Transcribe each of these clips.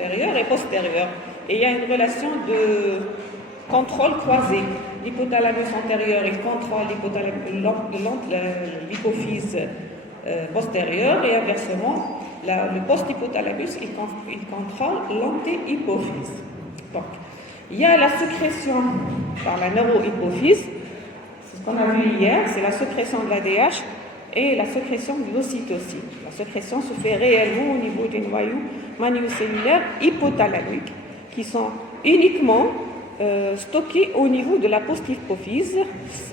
antérieure et postérieure. Et il y a une relation de contrôle croisé. L'hypothalamus antérieur, il contrôle l'hypophyse postérieure et inversement, le post-hypothalamus, il contrôle l'antéhypophyse. Donc, il y a la sécrétion par la neurohypophyse, c'est ce qu'on a vu hier, c'est la sécrétion de l'ADH et la sécrétion de l'ocytocine. La sécrétion se fait réellement au niveau des noyaux manucellulaires hypothalamiques qui sont uniquement stockés au niveau de la post-hypophyse,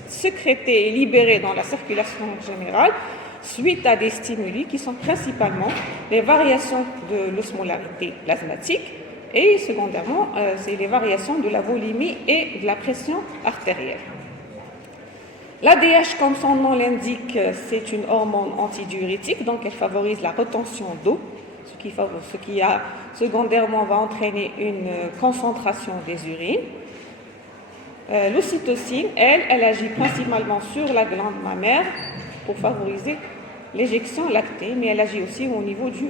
sécrétés et libérés dans la circulation générale suite à des stimuli qui sont principalement les variations de l'osmolarité plasmatique et secondairement, c'est les variations de la volémie et de la pression artérielle. L'ADH, comme son nom l'indique, c'est une hormone antidiurétique, donc elle favorise la rétention d'eau, ce qui a secondairement va entraîner une concentration des urines. L'ocytocine, elle agit principalement sur la glande mammaire pour favoriser l'éjection lactée, mais elle agit aussi au niveau du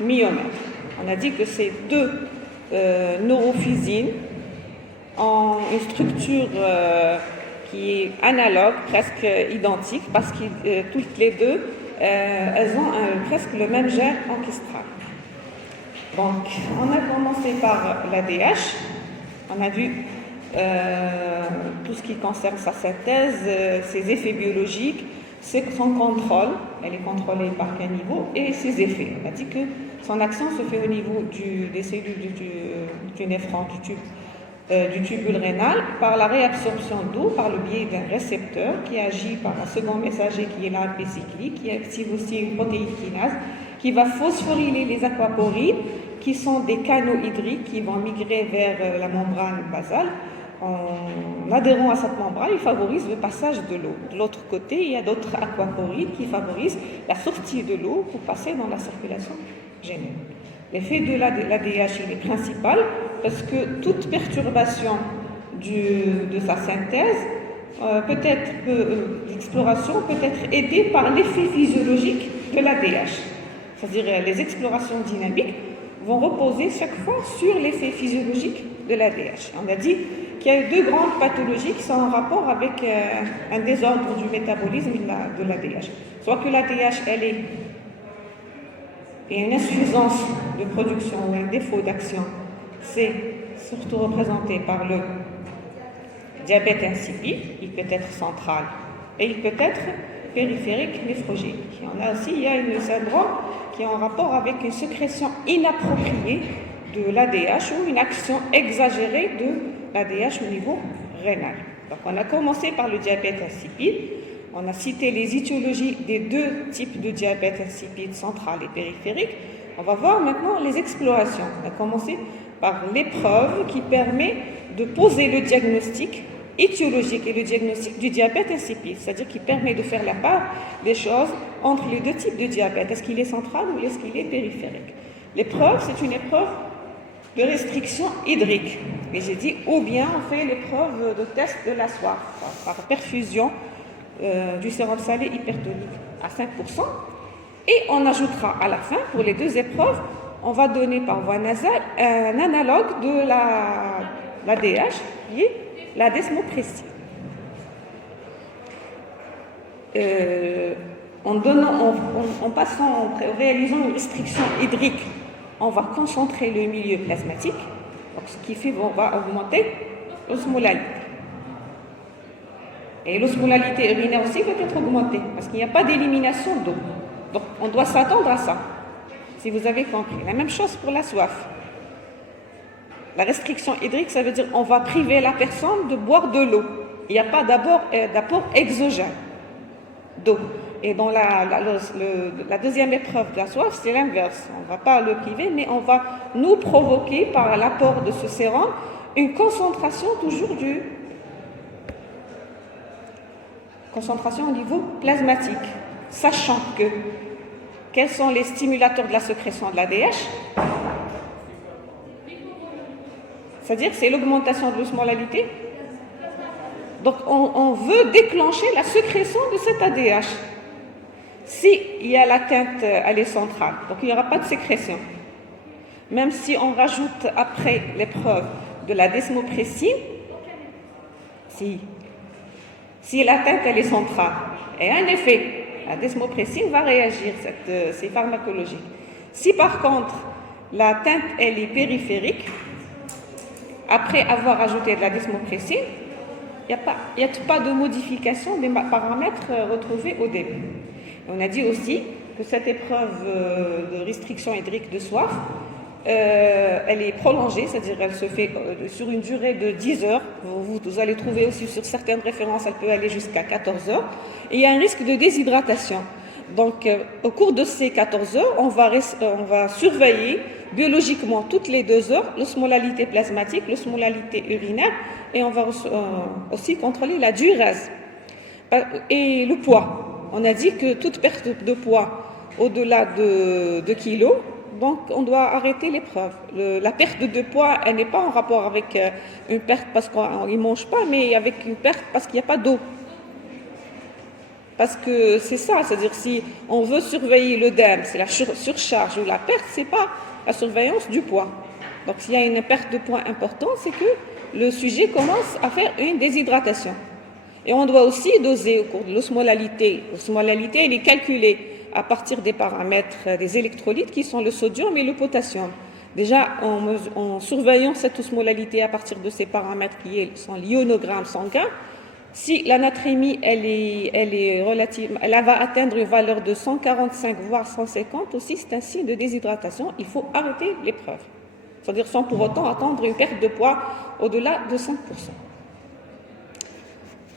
myomètre. On a dit que ces deux neurophysines ont une structure qui est analogue, presque identique, parce que toutes les deux, elles ont presque le même gène ancestral. Donc, on a commencé par l'ADH, on a vu tout ce qui concerne sa synthèse, ses effets biologiques, son contrôle, elle est contrôlée par quel niveau, et ses effets. On a dit que son action se fait au niveau des cellules du néphron, du tubule rénal, par la réabsorption d'eau par le biais d'un récepteur qui agit par un second messager qui est l'AMP cyclique, qui active aussi une protéine kinase, qui va phosphoryler les aquaporides, qui sont des canaux hydriques qui vont migrer vers la membrane basale. En adhérant à cette membrane, il favorise le passage de l'eau. De l'autre côté, il y a d'autres aquaporides qui favorisent la sortie de l'eau pour passer dans la circulation générale. L'effet de l'ADH est principal parce que toute perturbation de sa synthèse l'exploration peut être aidée par l'effet physiologique de l'ADH. C'est-à-dire les explorations dynamiques vont reposer chaque fois sur l'effet physiologique de l'ADH. On a dit qu'il y a deux grandes pathologies qui sont en rapport avec un désordre du métabolisme de l'ADH. Soit que l'ADH, elle est une insuffisance de production ou un défaut d'action, c'est surtout représenté par le diabète insipide, il peut être central et il peut être périphérique néphrogénique. Il y a un syndrome qui est en rapport avec une sécrétion inappropriée de l'ADH ou une action exagérée de l'ADH au niveau rénal. Donc on a commencé par le diabète insipide, on a cité les étiologies des deux types de diabète insipide, central et périphérique. On va voir maintenant les explorations. On a commencé par l'épreuve qui permet de poser le diagnostic étiologique et le diagnostic du diabète insipide, c'est-à-dire qui permet de faire la part des choses entre les deux types de diabète. Est-ce qu'il est central ou est-ce qu'il est périphérique? L'épreuve, c'est une épreuve de restriction hydrique. Et j'ai dit, ou bien on fait l'épreuve de test de la soif par perfusion du sérum salé hypertonique à 5%. Et on ajoutera à la fin, pour les deux épreuves, on va donner par voie nasale un analogue de l'ADH qui est la desmopressine. En réalisant une restriction hydrique, on va concentrer le milieu plasmatique, donc ce qui fait qu'on va augmenter l'osmolalité. Et l'osmolalité urinaire aussi peut être augmentée, parce qu'il n'y a pas d'élimination d'eau. Donc on doit s'attendre à ça, si vous avez compris. La même chose pour la soif. La restriction hydrique, ça veut dire qu'on va priver la personne de boire de l'eau. Il n'y a pas d'apport exogène d'eau. Et dans la deuxième épreuve de la soif, c'est l'inverse. On ne va pas le priver, mais on va nous provoquer par l'apport de ce sérum une concentration toujours concentration au niveau plasmatique, sachant que quels sont les stimulateurs de la sécrétion de l'ADH? C'est-à-dire c'est l'augmentation de l'osmolalité. Donc on veut déclencher la sécrétion de cet ADH. S'il y a l'atteinte, elle est centrale, donc il n'y aura pas de sécrétion. même si on rajoute après l'épreuve de la desmopressine, si l'atteinte elle est centrale. Et en effet, la desmopressine va réagir, c'est pharmacologique. Si par contre l'atteinte elle est périphérique, après avoir ajouté de la desmopressine, il n'y a pas de modification des paramètres retrouvés au début. On a dit aussi que cette épreuve de restriction hydrique de soif, elle est prolongée, c'est-à-dire elle se fait sur une durée de 10 heures. Vous allez trouver aussi sur certaines références, elle peut aller jusqu'à 14 heures. Et il y a un risque de déshydratation. Donc, au cours de ces 14 heures, on va surveiller biologiquement toutes les 2 heures l'osmolalité plasmatique, l'osmolalité urinaire, et on va aussi contrôler la diurèse et le poids. On a dit que toute perte de poids au-delà de 2 kilos, donc on doit arrêter l'épreuve. La perte de poids, elle n'est pas en rapport avec une perte parce qu'il ne mange pas, mais avec une perte parce qu'il n'y a pas d'eau. Parce que c'est ça, c'est-à-dire si on veut surveiller l'œdème, c'est la surcharge ou la perte, c'est pas la surveillance du poids. Donc s'il y a une perte de poids importante, c'est que le sujet commence à faire une déshydratation. Et on doit aussi doser au cours de l'osmolalité. L'osmolalité, elle est calculée à partir des paramètres des électrolytes qui sont le sodium et le potassium. Déjà, en surveillant cette osmolalité à partir de ces paramètres qui sont l'ionogramme sanguin, si la natrémie, elle va atteindre une valeur de 145 voire 150 aussi, c'est un signe de déshydratation. Il faut arrêter l'épreuve. C'est-à-dire sans pour autant attendre une perte de poids au-delà de 5%.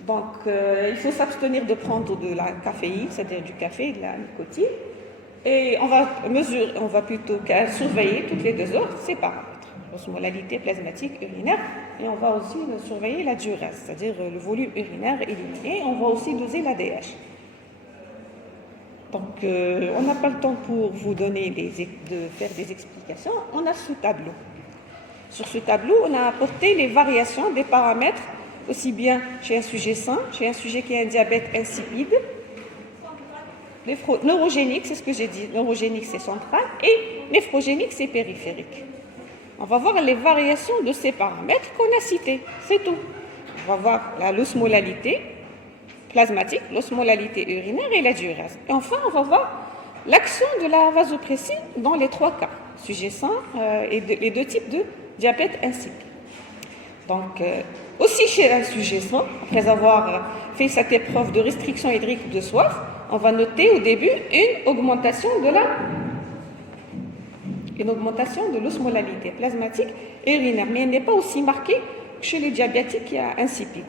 Donc, il faut s'abstenir de prendre de la caféine, c'est-à-dire du café et de la nicotine. Et on va plutôt surveiller toutes les 2 heures ces paramètres. Osmolalité plasmatique urinaire, et on va aussi surveiller la diurèse, c'est-à-dire le volume urinaire éliminé. On va aussi doser l'ADH. Donc, on n'a pas le temps pour vous donner de faire des explications. On a ce tableau. Sur ce tableau, on a apporté les variations des paramètres, aussi bien chez un sujet sain, chez un sujet qui a un diabète insipide. Neurogénique, c'est ce que j'ai dit. Neurogénique, c'est central, et néphrogénique, c'est périphérique. On va voir les variations de ces paramètres qu'on a cités, c'est tout. On va voir l'osmolalité plasmatique, l'osmolalité urinaire et la diurèse. Et enfin, on va voir l'action de la vasopressine dans les 3 cas, sujet sain et les 2 types de diabète insipide. Donc, aussi chez un sujet sain, après avoir fait cette épreuve de restriction hydrique de soif, on va noter au début une augmentation de l'osmolalité plasmatique et urinaire. Mais elle n'est pas aussi marquée que chez les diabétiques qui a insipide.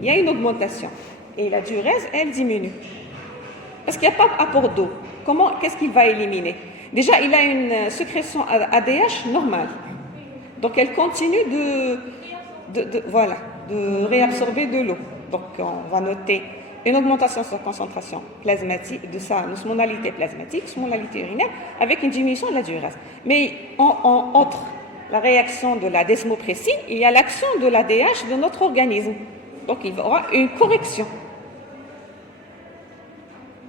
Il y a une augmentation. Et la diurèse, elle diminue. Parce qu'il n'y a pas d'apport d'eau. Qu'est-ce qu'il va éliminer? Déjà, il a une sécrétion ADH normale. Donc, elle continue de réabsorber de l'eau. Donc, on va noter une augmentation de sa concentration plasmatique, de sa osmolalité plasmatique, osmolalité urinaire, avec une diminution de la diurèse. Mais entre la réaction de la desmopressine, il y a l'action de l'ADH de notre organisme. Donc il y aura une correction.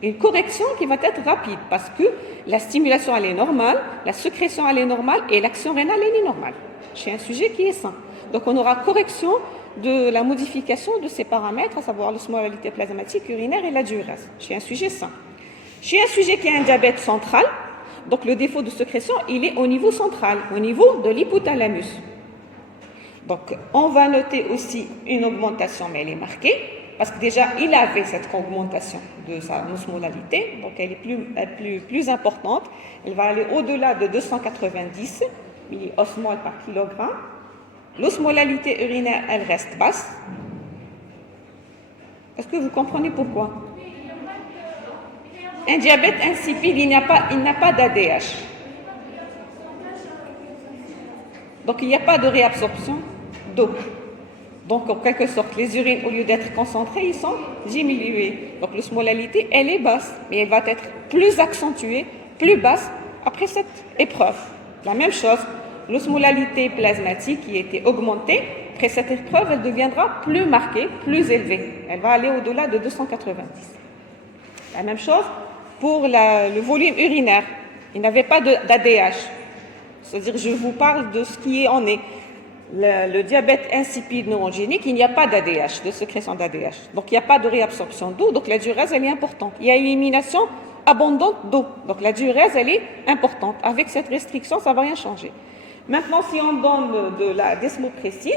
Une correction qui va être rapide parce que la stimulation elle est normale, la sécrétion elle est normale et l'action rénale elle est normale chez un sujet qui est sain. Donc on aura correction de la modification de ces paramètres, à savoir l'osmolalité plasmatique, urinaire et la diurèse, chez un sujet sain. Chez un sujet qui a un diabète central, donc le défaut de sécrétion, il est au niveau central, au niveau de l'hypothalamus. Donc on va noter aussi une augmentation, mais elle est marquée, parce que déjà il avait cette augmentation de sa osmolalité, donc elle est plus importante, elle va aller au-delà de 290 milliosmoles par kilogramme. L'osmolalité urinaire, elle reste basse. Est-ce que vous comprenez pourquoi? Un diabète insipide, il n'a pas d'ADH. Donc, il n'y a pas de réabsorption d'eau. Donc, en quelque sorte, les urines, au lieu d'être concentrées, ils sont diminuées. Donc, l'osmolalité, elle est basse, mais elle va être plus accentuée, plus basse après cette épreuve. La même chose. L'osmolalité plasmatique qui était augmentée, après cette épreuve, elle deviendra plus marquée, plus élevée. Elle va aller au-delà de 290. La même chose pour le volume urinaire. Il n'avait pas d'ADH. C'est-à-dire, je vous parle de ce qui en est. Le diabète insipide neurogénique, il n'y a pas d'ADH, de sécrétion d'ADH. Donc, il n'y a pas de réabsorption d'eau. Donc, la diurèse, elle est importante. Il y a une élimination abondante d'eau. Donc, la diurèse, elle est importante. Avec cette restriction, ça ne va rien changer. Maintenant, si on donne de la desmopressine,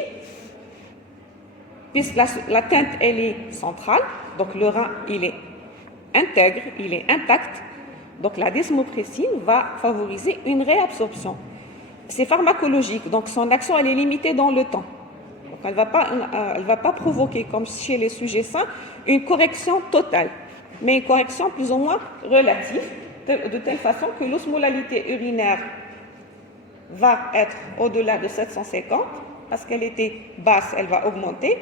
puisque la teinte, elle est centrale, donc le rein, il est intègre, il est intact. Donc, la desmopressine va favoriser une réabsorption. C'est pharmacologique, donc son action elle est limitée dans le temps. Donc elle ne va pas provoquer, comme chez les sujets sains, une correction totale, mais une correction plus ou moins relative, de telle façon que l'osmolalité urinaire va être au-delà de 750, parce qu'elle était basse, elle va augmenter,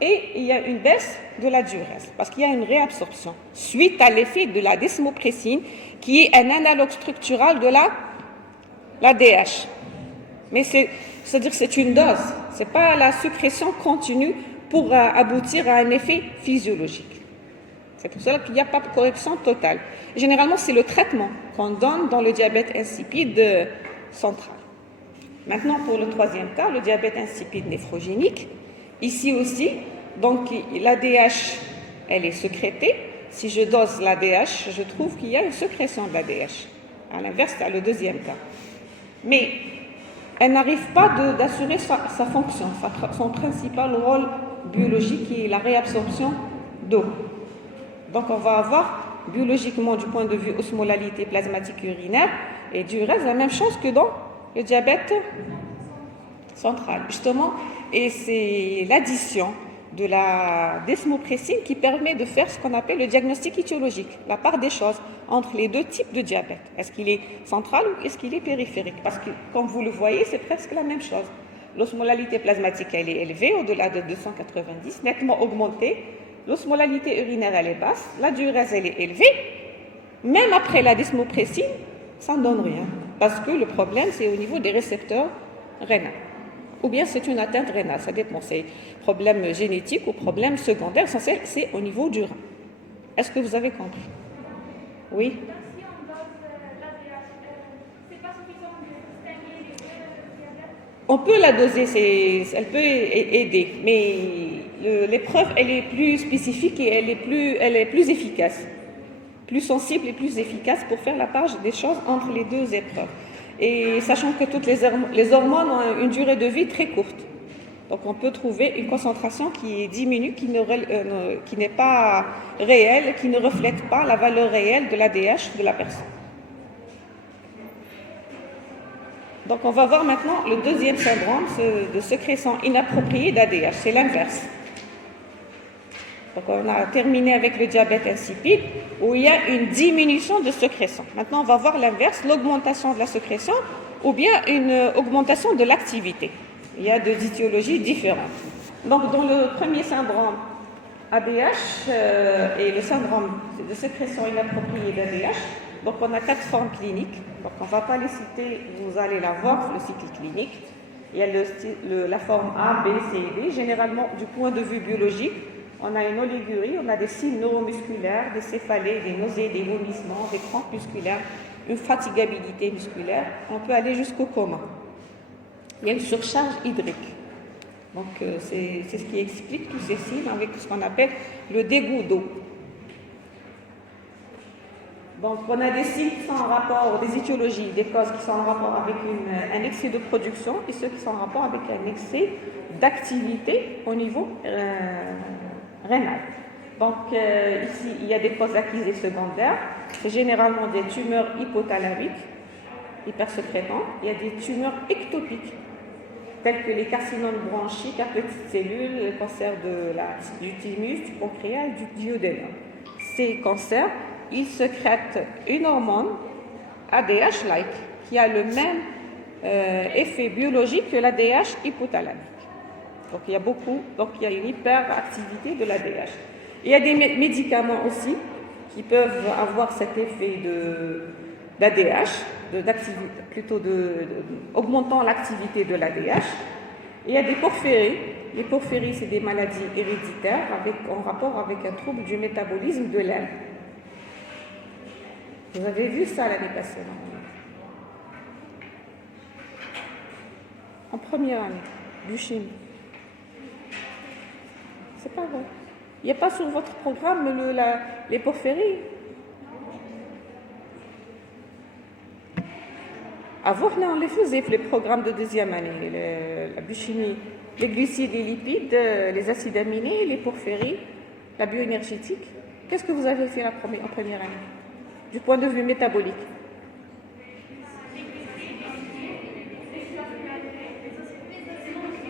et il y a une baisse de la diurèse, parce qu'il y a une réabsorption, suite à l'effet de la desmopressine, qui est un analogue structural de l'ADH. Mais c'est-à-dire que c'est une dose, ce n'est pas la sécrétion continue pour aboutir à un effet physiologique. C'est pour cela qu'il n'y a pas de correction totale. Généralement, c'est le traitement qu'on donne dans le diabète insipide central. Maintenant, pour le troisième cas, le diabète insipide néphrogénique, ici aussi, donc l'ADH, elle est sécrétée. Si je dose l'ADH, je trouve qu'il y a une sécrétion de l'ADH. À l'inverse, c'est le deuxième cas. Mais elle n'arrive pas d'assurer sa fonction, son principal rôle biologique qui est la réabsorption d'eau. Donc on va avoir biologiquement du point de vue osmolalité plasmatique urinaire et diurèse la même chose que dans le diabète central. Justement, et c'est l'addition de la desmopressine qui permet de faire ce qu'on appelle le diagnostic étiologique, la part des choses entre les deux types de diabète. Est-ce qu'il est central ou est-ce qu'il est périphérique? Parce que, comme vous le voyez, c'est presque la même chose. L'osmolalité plasmatique, elle est élevée, au-delà de 290, nettement augmentée. L'osmolalité urinaire, elle est basse. La diurèse, elle est élevée. Même après la desmopressine, ça ne donne rien. Parce que le problème, c'est au niveau des récepteurs rénaux. Ou bien c'est une atteinte rénale, ça dépend, c'est problème génétique ou problème secondaire, essentiel, c'est au niveau du rein. Est-ce que vous avez compris? Oui. Si on dose l'ADH, c'est pas suffisant de stimuler les diabète? On peut la doser, elle peut aider, mais l'épreuve, elle est plus spécifique et elle est plus efficace, plus sensible et plus efficace pour faire la part des choses entre les deux épreuves. Et sachant que toutes les hormones ont une durée de vie très courte. Donc on peut trouver une concentration qui diminue, qui n'est pas réelle, qui ne reflète pas la valeur réelle de l'ADH de la personne. Donc on va voir maintenant le deuxième syndrome de sécrétion inappropriée d'ADH, c'est l'inverse. Donc on a terminé avec le diabète insipide où il y a une diminution de sécrétion. Maintenant on va voir l'inverse, l'augmentation de la sécrétion ou bien une augmentation de l'activité. Il y a deux étiologies différentes. Donc dans le premier syndrome ADH et le syndrome de sécrétion inappropriée d'ADH, donc on a 4 formes cliniques. Donc on ne va pas les citer, vous allez la voir, le cycle clinique. Il y a la forme A, B, C et D. Généralement du point de vue biologique, on a une oligurie, on a des signes neuromusculaires, des céphalées, des nausées, des vomissements, des crampes musculaires, une fatigabilité musculaire. On peut aller jusqu'au coma. Il y a une surcharge hydrique. Donc c'est ce qui explique tous ces signes avec ce qu'on appelle le dégoût d'eau. Donc on a des signes qui sont en rapport, des étiologies, des causes qui sont en rapport avec un excès de production et ceux qui sont en rapport avec un excès d'activité au niveau rénal. Donc ici, il y a des causes acquises et secondaires. C'est généralement des tumeurs hypothalamiques, hypersécrétantes. Il y a des tumeurs ectopiques, telles que les carcinomes bronchiques à petites cellules, le cancer du thymus, du pancréas et du duodénum. Ces cancers, ils sécrètent une hormone ADH-like qui a le même effet biologique que l'ADH hypothalamique. Donc il y a une hyperactivité de l'ADH. Il y a des médicaments aussi qui peuvent avoir cet effet d'ADH, augmentant l'activité de l'ADH. Il y a des porphyries. Les porphyries, c'est des maladies héréditaires en rapport avec un trouble du métabolisme de l'aine. Vous avez vu ça l'année passée, non? en première année, biochimie. C'est pas vrai. Il n'y a pas sur votre programme les porphyries. Avant, on les faisait, les programmes de deuxième année, la biochimie, les glucides, les lipides, les acides aminés, les porphyries, la bioénergétique. Qu'est-ce que vous avez fait en première année, du point de vue métabolique?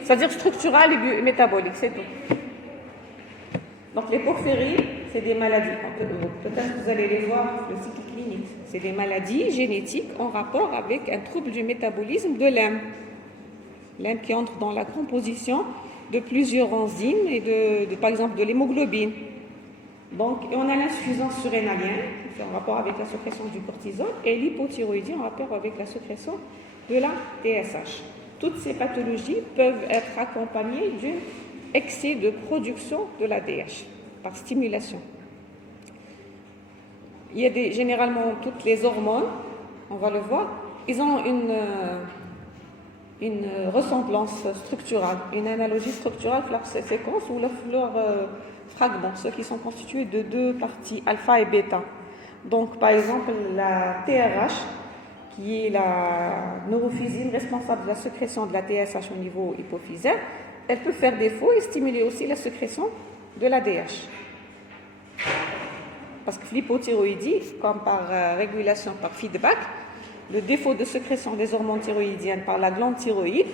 C'est-à-dire structural et métabolique, c'est tout. Donc les porphyries, c'est des maladies. Peut-être que vous allez les voir, le cycle clinique. C'est des maladies génétiques en rapport avec un trouble du métabolisme de l'hème. L'hème qui entre dans la composition de plusieurs enzymes et par exemple de l'hémoglobine. Donc, on a l'insuffisance surrénalienne, c'est en rapport avec la sécrétion du cortisol, et l'hypothyroïdie en rapport avec la sécrétion de la TSH. Toutes ces pathologies peuvent être accompagnées d'un excès de production de la DH par stimulation. Il y a généralement toutes les hormones, on va le voir, ils ont une ressemblance structurale, une analogie structurale de leur séquence ou leur fragments, ceux qui sont constitués de deux parties, alpha et bêta. Donc, par exemple, la TRH, qui est la neurophysine responsable de la sécrétion de la TSH au niveau hypophysaire, elle peut faire défaut et stimuler aussi la sécrétion de la DH. Parce que l'hypothyroïdie, comme par régulation par feedback, le défaut de sécrétion des hormones thyroïdiennes par la glande thyroïde,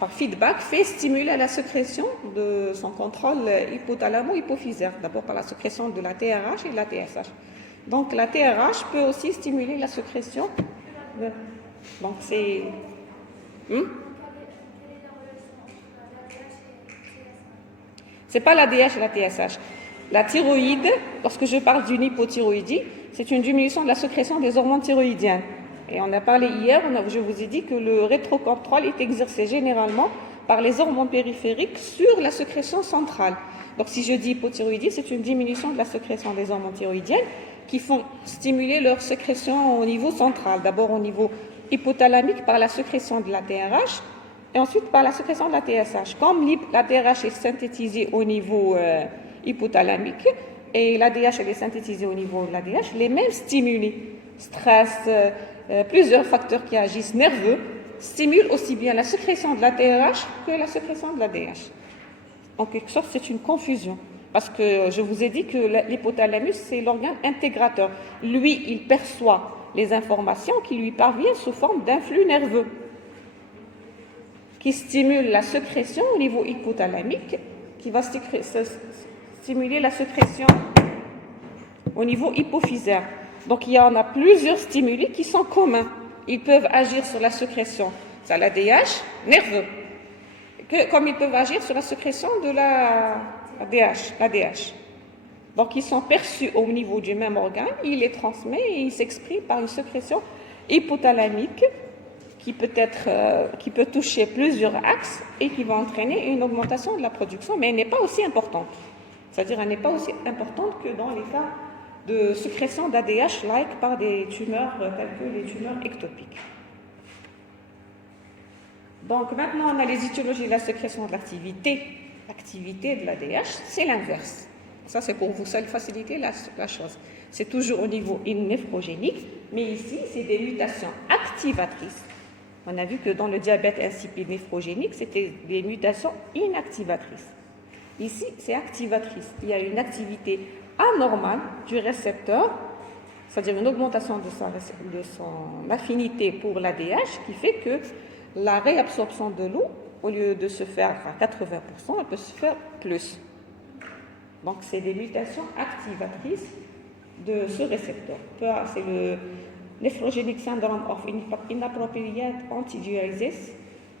par feedback, fait stimuler la sécrétion de son contrôle hypothalamo-hypophysaire, d'abord par la sécrétion de la TRH et de la TSH. Donc la TRH peut aussi stimuler la sécrétion. Donc c'est... C'est pas la DH et la TSH. La thyroïde, lorsque je parle d'une hypothyroïdie, c'est une diminution de la sécrétion des hormones thyroïdiennes. Et on a parlé hier, je vous ai dit que le rétrocontrôle est exercé généralement par les hormones périphériques sur la sécrétion centrale. Donc si je dis hypothyroïdie, c'est une diminution de la sécrétion des hormones thyroïdiennes qui font stimuler leur sécrétion au niveau central. D'abord au niveau hypothalamique par la sécrétion de la TRH et ensuite par la sécrétion de la TSH. Comme la TRH est synthétisée au niveau hypothalamique et la DH elle est synthétisée au niveau de la DH, les mêmes stimuli, stress, plusieurs facteurs qui agissent nerveux, stimulent aussi bien la sécrétion de la TRH que la sécrétion de la DH. En quelque sorte, c'est une confusion. Parce que je vous ai dit que l'hypothalamus, c'est l'organe intégrateur. Lui, il perçoit les informations qui lui parviennent sous forme d'influx nerveux qui stimule la sécrétion au niveau hypothalamique, qui va stimuler la sécrétion au niveau hypophysaire. Donc, il y en a plusieurs stimuli qui sont communs. Ils peuvent agir sur la sécrétion, c'est la DH, nerveux, comme ils peuvent agir sur la sécrétion de la DH. Donc, ils sont perçus au niveau du même organe, il les transmet et ils s'expriment par une sécrétion hypothalamique qui peut toucher plusieurs axes et qui va entraîner une augmentation de la production, mais elle n'est pas aussi importante. C'est-à-dire, elle n'est pas aussi importante que dans les cas de sécrétion d'ADH par des tumeurs telles que les tumeurs ectopiques. Donc maintenant, on a les étiologies de la sécrétion de l'activité. L'activité de l'ADH, c'est l'inverse. Ça, c'est pour vous faciliter la chose. C'est toujours au niveau néphrogénique, mais ici, c'est des mutations activatrices. On a vu que dans le diabète insipide néphrogénique, c'était des mutations inactivatrices. Ici, c'est activatrice. Il y a une activité anormale du récepteur, c'est-à-dire une augmentation de son affinité pour l'ADH qui fait que la réabsorption de l'eau, au lieu de se faire à 80%, elle peut se faire plus. Donc, c'est des mutations activatrices de ce récepteur. C'est le nephrogenic syndrome of inappropriate antidiuresis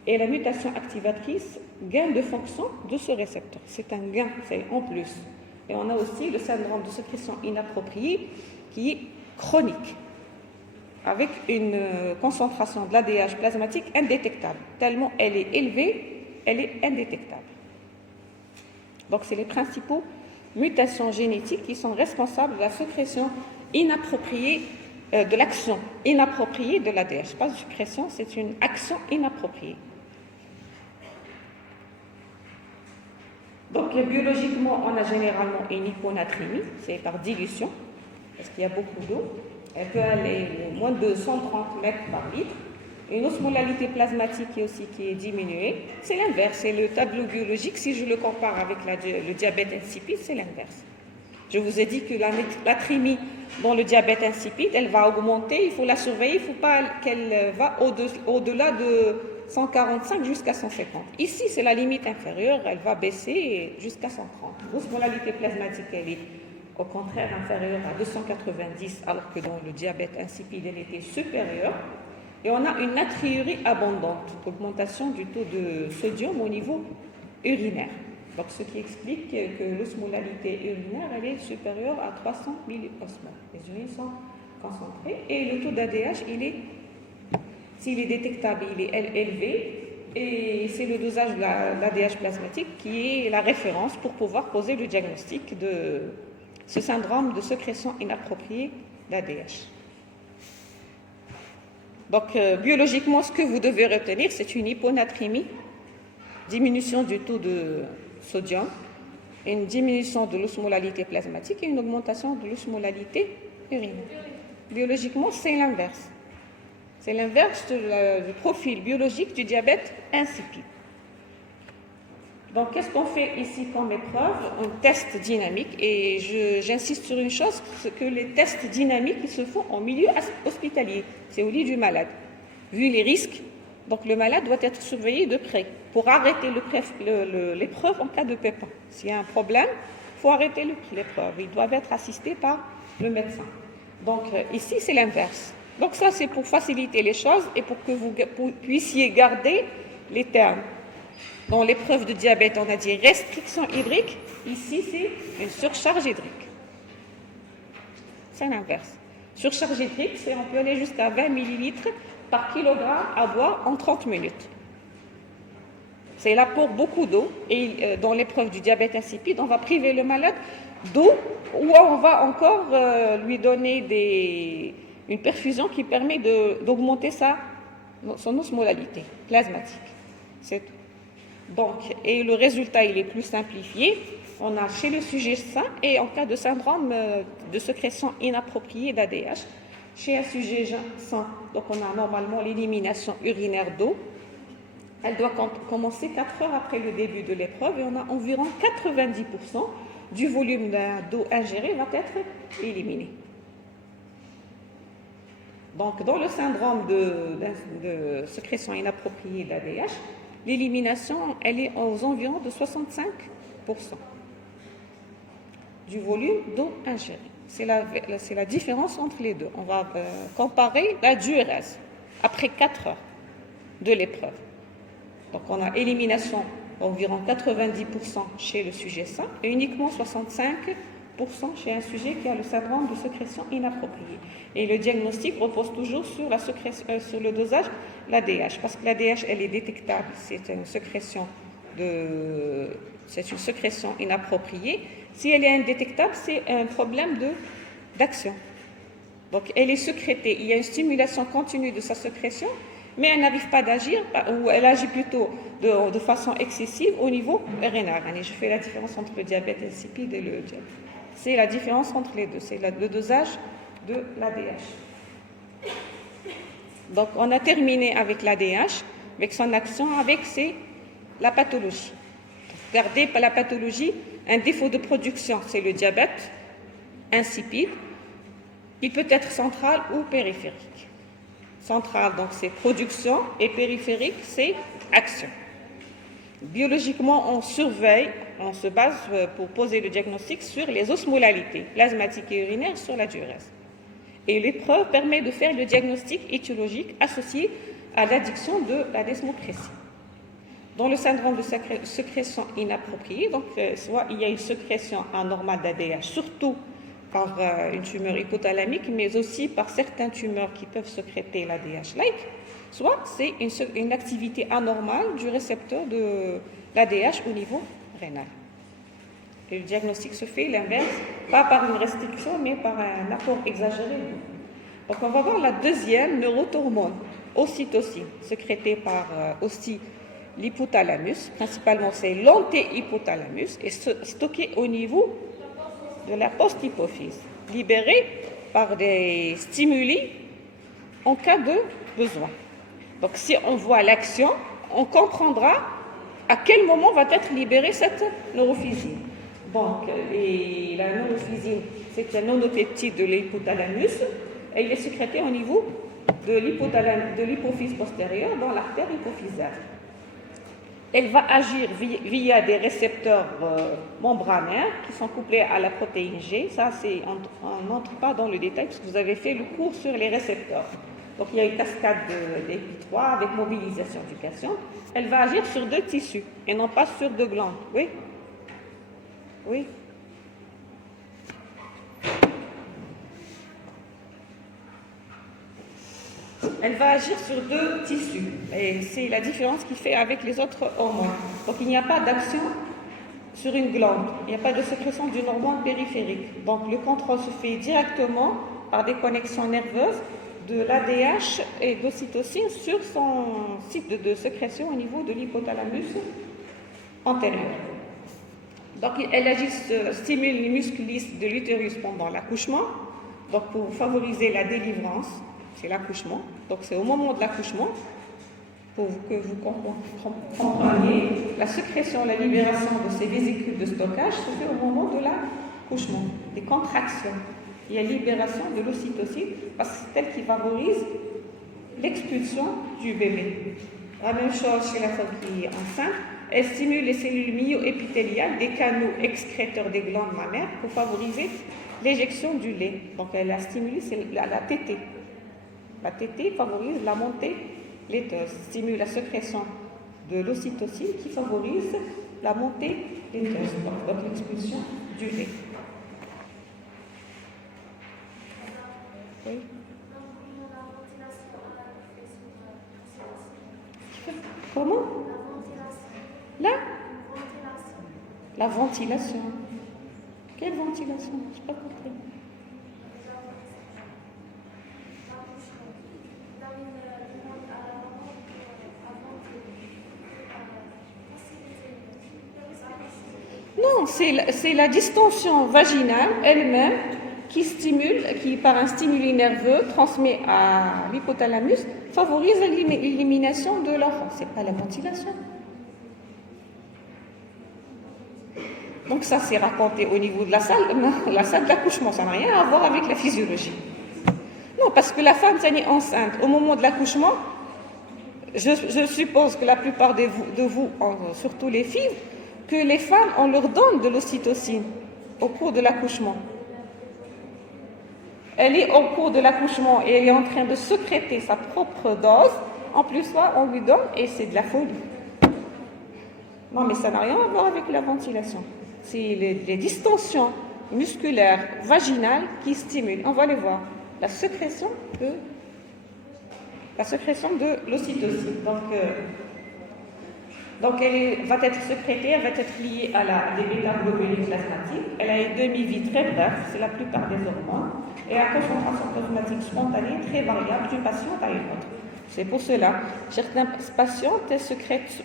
et la mutation activatrice gain de fonction de ce récepteur. C'est un gain, c'est en plus. Et on a aussi le syndrome de sécrétion inappropriée qui est chronique, avec une concentration de l'ADH plasmatique indétectable. Tellement elle est élevée, elle est indétectable. Donc, c'est les principaux mutations génétiques qui sont responsables de la sécrétion inappropriée, de l'action inappropriée de l'ADH. Pas de sécrétion, c'est une action inappropriée. Donc, biologiquement, on a généralement une hyponatrémie, c'est par dilution, parce qu'il y a beaucoup d'eau. Elle peut aller moins de 130 mètres par litre. Une osmolalité plasmatique qui est diminuée. C'est l'inverse, c'est le tableau biologique. Si je le compare avec le diabète insipide, c'est l'inverse. Je vous ai dit que l'atrémie dans le diabète insipide, elle va augmenter, il faut la surveiller, il ne faut pas qu'elle va au-delà de 145 jusqu'à 150. Ici, c'est la limite inférieure, elle va baisser jusqu'à 130. L'osmolalité plasmatique, elle est au contraire inférieure à 290, alors que dans le diabète insipide, elle était supérieure. Et on a une natriurie abondante, augmentation du taux de sodium au niveau urinaire. Donc, ce qui explique que l'osmolalité urinaire, elle est supérieure à 300 milliosmoles. Les urines sont concentrées. Et le taux d'ADH, s'il est détectable, il est élevé. Et c'est le dosage de l'ADH plasmatique qui est la référence pour pouvoir poser le diagnostic de ce syndrome de sécrétion inappropriée d'ADH. Donc, biologiquement, ce que vous devez retenir, c'est une hyponatrémie, diminution du taux de sodium, une diminution de l'osmolalité plasmatique et une augmentation de l'osmolalité urinaire. Biologiquement, c'est l'inverse. C'est l'inverse du profil biologique du diabète insipide. Donc, qu'est-ce qu'on fait ici comme épreuve? Un test dynamique. Et j'insiste sur une chose, c'est que les tests dynamiques ils se font en milieu hospitalier. C'est au lit du malade. Vu les risques, donc le malade doit être surveillé de près pour arrêter l'épreuve en cas de pépin. S'il y a un problème, il faut arrêter l'épreuve. Ils doivent être assistés par le médecin. Donc, ici, c'est l'inverse. Donc, ça, c'est pour faciliter les choses et pour que vous puissiez garder les termes. Dans l'épreuve de diabète, on a dit restriction hydrique. Ici, c'est une surcharge hydrique. C'est l'inverse. Surcharge hydrique, c'est on peut aller jusqu'à 20 ml par kilogramme à boire en 30 minutes. C'est l'apport beaucoup d'eau. Et dans l'épreuve du diabète insipide, on va priver le malade d'eau ou on va encore lui donner une perfusion qui permet d'augmenter son osmolalité plasmatique. C'est tout. Donc, et le résultat, il est plus simplifié. On a chez le sujet sain et en cas de syndrome de sécrétion inappropriée d'ADH, chez un sujet sain, donc on a normalement l'élimination urinaire d'eau. Elle doit commencer 4 heures après le début de l'épreuve et on a environ 90% du volume d'eau ingérée va être éliminé. Donc, dans le syndrome de sécrétion inappropriée d'ADH, l'élimination, elle est aux environs de 65% du volume d'eau ingérée. C'est la différence entre les deux. On va comparer la durée après 4 heures de l'épreuve. Donc, on a élimination d'environ 90% chez le sujet sain et uniquement 65% chez un sujet qui a le syndrome de sécrétion inappropriée. Et le diagnostic repose toujours sur le dosage de l'ADH, parce que l'ADH, elle est détectable. C'est une sécrétion inappropriée. Si elle est indétectable, c'est un problème d'action. Donc, elle est sécrétée. Il y a une stimulation continue de sa sécrétion, mais elle n'arrive pas d'agir, ou elle agit plutôt de façon excessive au niveau rénal. Je fais la différence entre le diabète insipide et le diabète. C'est la différence entre les deux, c'est le dosage de l'ADH. Donc, on a terminé avec l'ADH, avec son action, c'est la pathologie. Regardez, la pathologie, un défaut de production, c'est le diabète insipide. Il peut être central ou périphérique. Central, donc c'est production, et périphérique, c'est action. Biologiquement, on surveille, on se base pour poser le diagnostic sur les osmolalités plasmatiques et urinaires sur la diurèse. Et l'épreuve permet de faire le diagnostic étiologique associé à l'addiction de la desmoprésie. Dans le syndrome de sécrétion inappropriée, donc soit il y a une sécrétion anormale d'ADH, surtout par une tumeur hypothalamique, mais aussi par certaines tumeurs qui peuvent sécréter l'ADH-like, soit c'est une activité anormale du récepteur de l'ADH au niveau rénal. Et le diagnostic se fait l'inverse, pas par une restriction, mais par un apport exagéré. Donc on va voir la deuxième neurohormone, ocytocine, sécrétée par aussi l'hypothalamus. Principalement, c'est l'antéhypothalamus et stocké au niveau de la post-hypophyse, libéré par des stimuli en cas de besoin. Donc, si on voit l'action, on comprendra à quel moment va être libérée cette neurophysine. Donc, la neurophysine, c'est un nanopeptide de l'hypothalamus et il est sécrété au niveau de l'hypophyse postérieure dans l'artère hypophysaire. Elle va agir via des récepteurs membranaires qui sont couplés à la protéine G. Ça, on n'entre pas dans le détail parce que vous avez fait le cours sur les récepteurs. Donc, il y a une cascade d'EPI3 avec mobilisation du calcium. Elle va agir sur 2 tissus et non pas sur 2 glandes. Oui? Oui? Elle va agir sur 2 tissus. Et c'est la différence qu'il fait avec les autres hormones. Donc, il n'y a pas d'action sur une glande. Il n'y a pas de sécrétion d'une hormone périphérique. Donc, le contrôle se fait directement par des connexions nerveuses de l'ADH et d'ocytocine sur son site de sécrétion au niveau de l'hypothalamus antérieur. Donc, elle agit, stimule les muscles lisses de l'utérus pendant l'accouchement, donc pour favoriser la délivrance, c'est l'accouchement. Donc, c'est au moment de l'accouchement, pour que vous compreniez, la sécrétion, la libération de ces vésicules de stockage se fait au moment de l'accouchement, des contractions. Il y a libération de l'ocytocine parce que c'est elle qui favorise l'expulsion du bébé. La même chose chez la femme qui est enceinte, elle stimule les cellules myo-épithéliales des canaux excréteurs des glandes mammaires pour favoriser l'éjection du lait. Donc elle a stimulé la tétée. La tétée favorise la montée laiteuse, stimule la sécrétion de l'ocytocine qui favorise la montée laiteuse, donc l'expulsion du lait. Oui. Comment? Là? La ventilation. Quelle ventilation? Je n'ai pas compris. Non, c'est la distension vaginale elle-même qui stimule, qui par un stimuli nerveux transmet à l'hypothalamus, favorise l'élimination de l'enfant. Ce n'est pas la ventilation. Donc ça, c'est raconté au niveau de la salle d'accouchement. Ça n'a rien à voir avec la physiologie. Non, parce que la femme est enceinte au moment de l'accouchement, je suppose que la plupart de vous, surtout les filles, que les femmes, on leur donne de l'ocytocine au cours de l'accouchement. Elle est au cours de l'accouchement et elle est en train de sécréter sa propre dose. En plus, là, on lui donne et c'est de la folie. Non, mais ça n'a rien à voir avec la ventilation. C'est les distensions musculaires vaginales qui stimulent. On va les voir. La sécrétion de l'ocytocine. Donc elle va être sécrétée, elle va être liée à des bêta-globulines plasmatiques. Elle a une demi-vie très brève, c'est la plupart des hormones, et la concentration plasmatique spontanée très variable d'une patiente à une autre. C'est pour cela, certaines patientes sécrètent,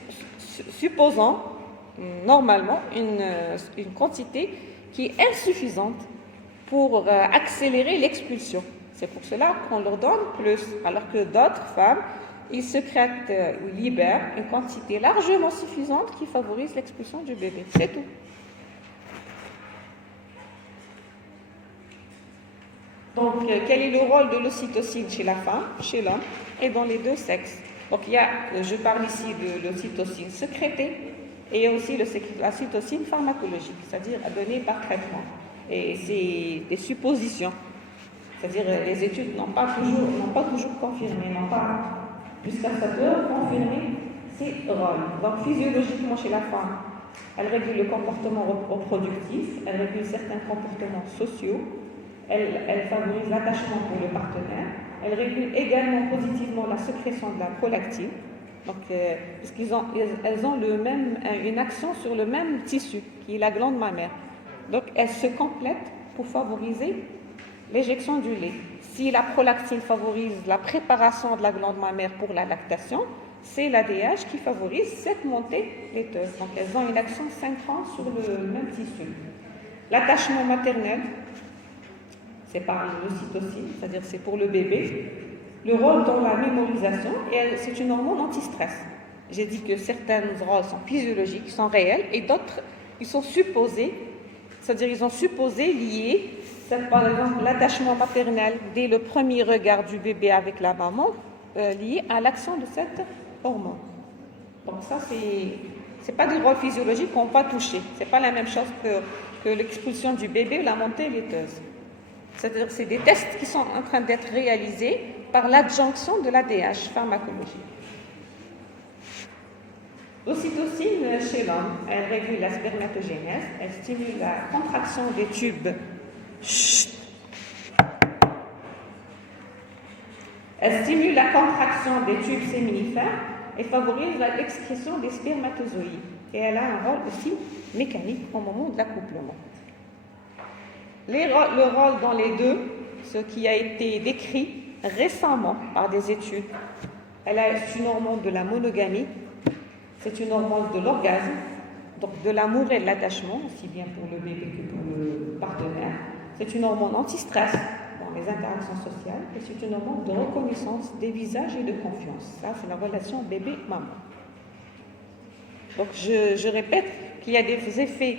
supposant normalement une quantité qui est insuffisante pour accélérer l'expulsion. C'est pour cela qu'on leur donne plus, alors que d'autres femmes, ils sécrètent ou libèrent une quantité largement suffisante qui favorise l'expulsion du bébé. C'est tout. Donc, quel est le rôle de l'ocytocine chez la femme, chez l'homme et dans les deux sexes? Donc, je parle ici de l'ocytocine sécrétée et il y a aussi l'ocytocine pharmacologique, c'est-à-dire donnée par traitement. Et c'est des suppositions. C'est-à-dire les études n'ont pas toujours confirmé, n'ont pas jusqu'à cette heure confirmé ces rôles. Donc physiologiquement chez la femme, elle régule le comportement reproductif, elle régule certains comportements sociaux, elle favorise l'attachement pour le partenaire, elle régule également positivement la sécrétion de la prolactine, donc, elles ont une action sur le même tissu qui est la glande mammaire. Donc elles se complètent pour favoriser l'éjection du lait. Si la prolactine favorise la préparation de la glande mammaire pour la lactation, c'est l'ADH qui favorise cette montée laiteuse. Donc elles ont une action synchrone sur le même tissu. L'attachement maternel, c'est par l'ocytocine, c'est-à-dire c'est pour le bébé. Le rôle dans la mémorisation, et c'est une hormone anti-stress. J'ai dit que certains rôles sont physiologiques, sont réels, et d'autres, ils sont supposés, c'est-à-dire ils sont supposés liés. C'est par exemple l'attachement maternel dès le premier regard du bébé avec la maman, lié à l'action de cette hormone. Donc ça, c'est pas des rôles physiologiques qu'on va toucher. C'est pas la même chose que l'expulsion du bébé ou la montée laiteuse. C'est-à-dire c'est des tests qui sont en train d'être réalisés par l'adjonction de l'ADH pharmacologique. L'ocytocine chez l'homme, elle régule la spermatogénèse, elle stimule la contraction des tubes. Elle stimule la contraction des tubes séminifères et favorise l'excrétion des spermatozoïdes. Et elle a un rôle aussi mécanique au moment de l'accouplement. Le rôle dans les deux, ce qui a été décrit récemment par des études, c'est une hormone de la monogamie, c'est une hormone de l'orgasme, donc de l'amour et de l'attachement, aussi bien pour le bébé que pour le partenaire. C'est une hormone anti-stress dans les interactions sociales et c'est une hormone de reconnaissance des visages et de confiance. Ça, c'est la relation bébé-maman. Donc, je répète qu'il y a des effets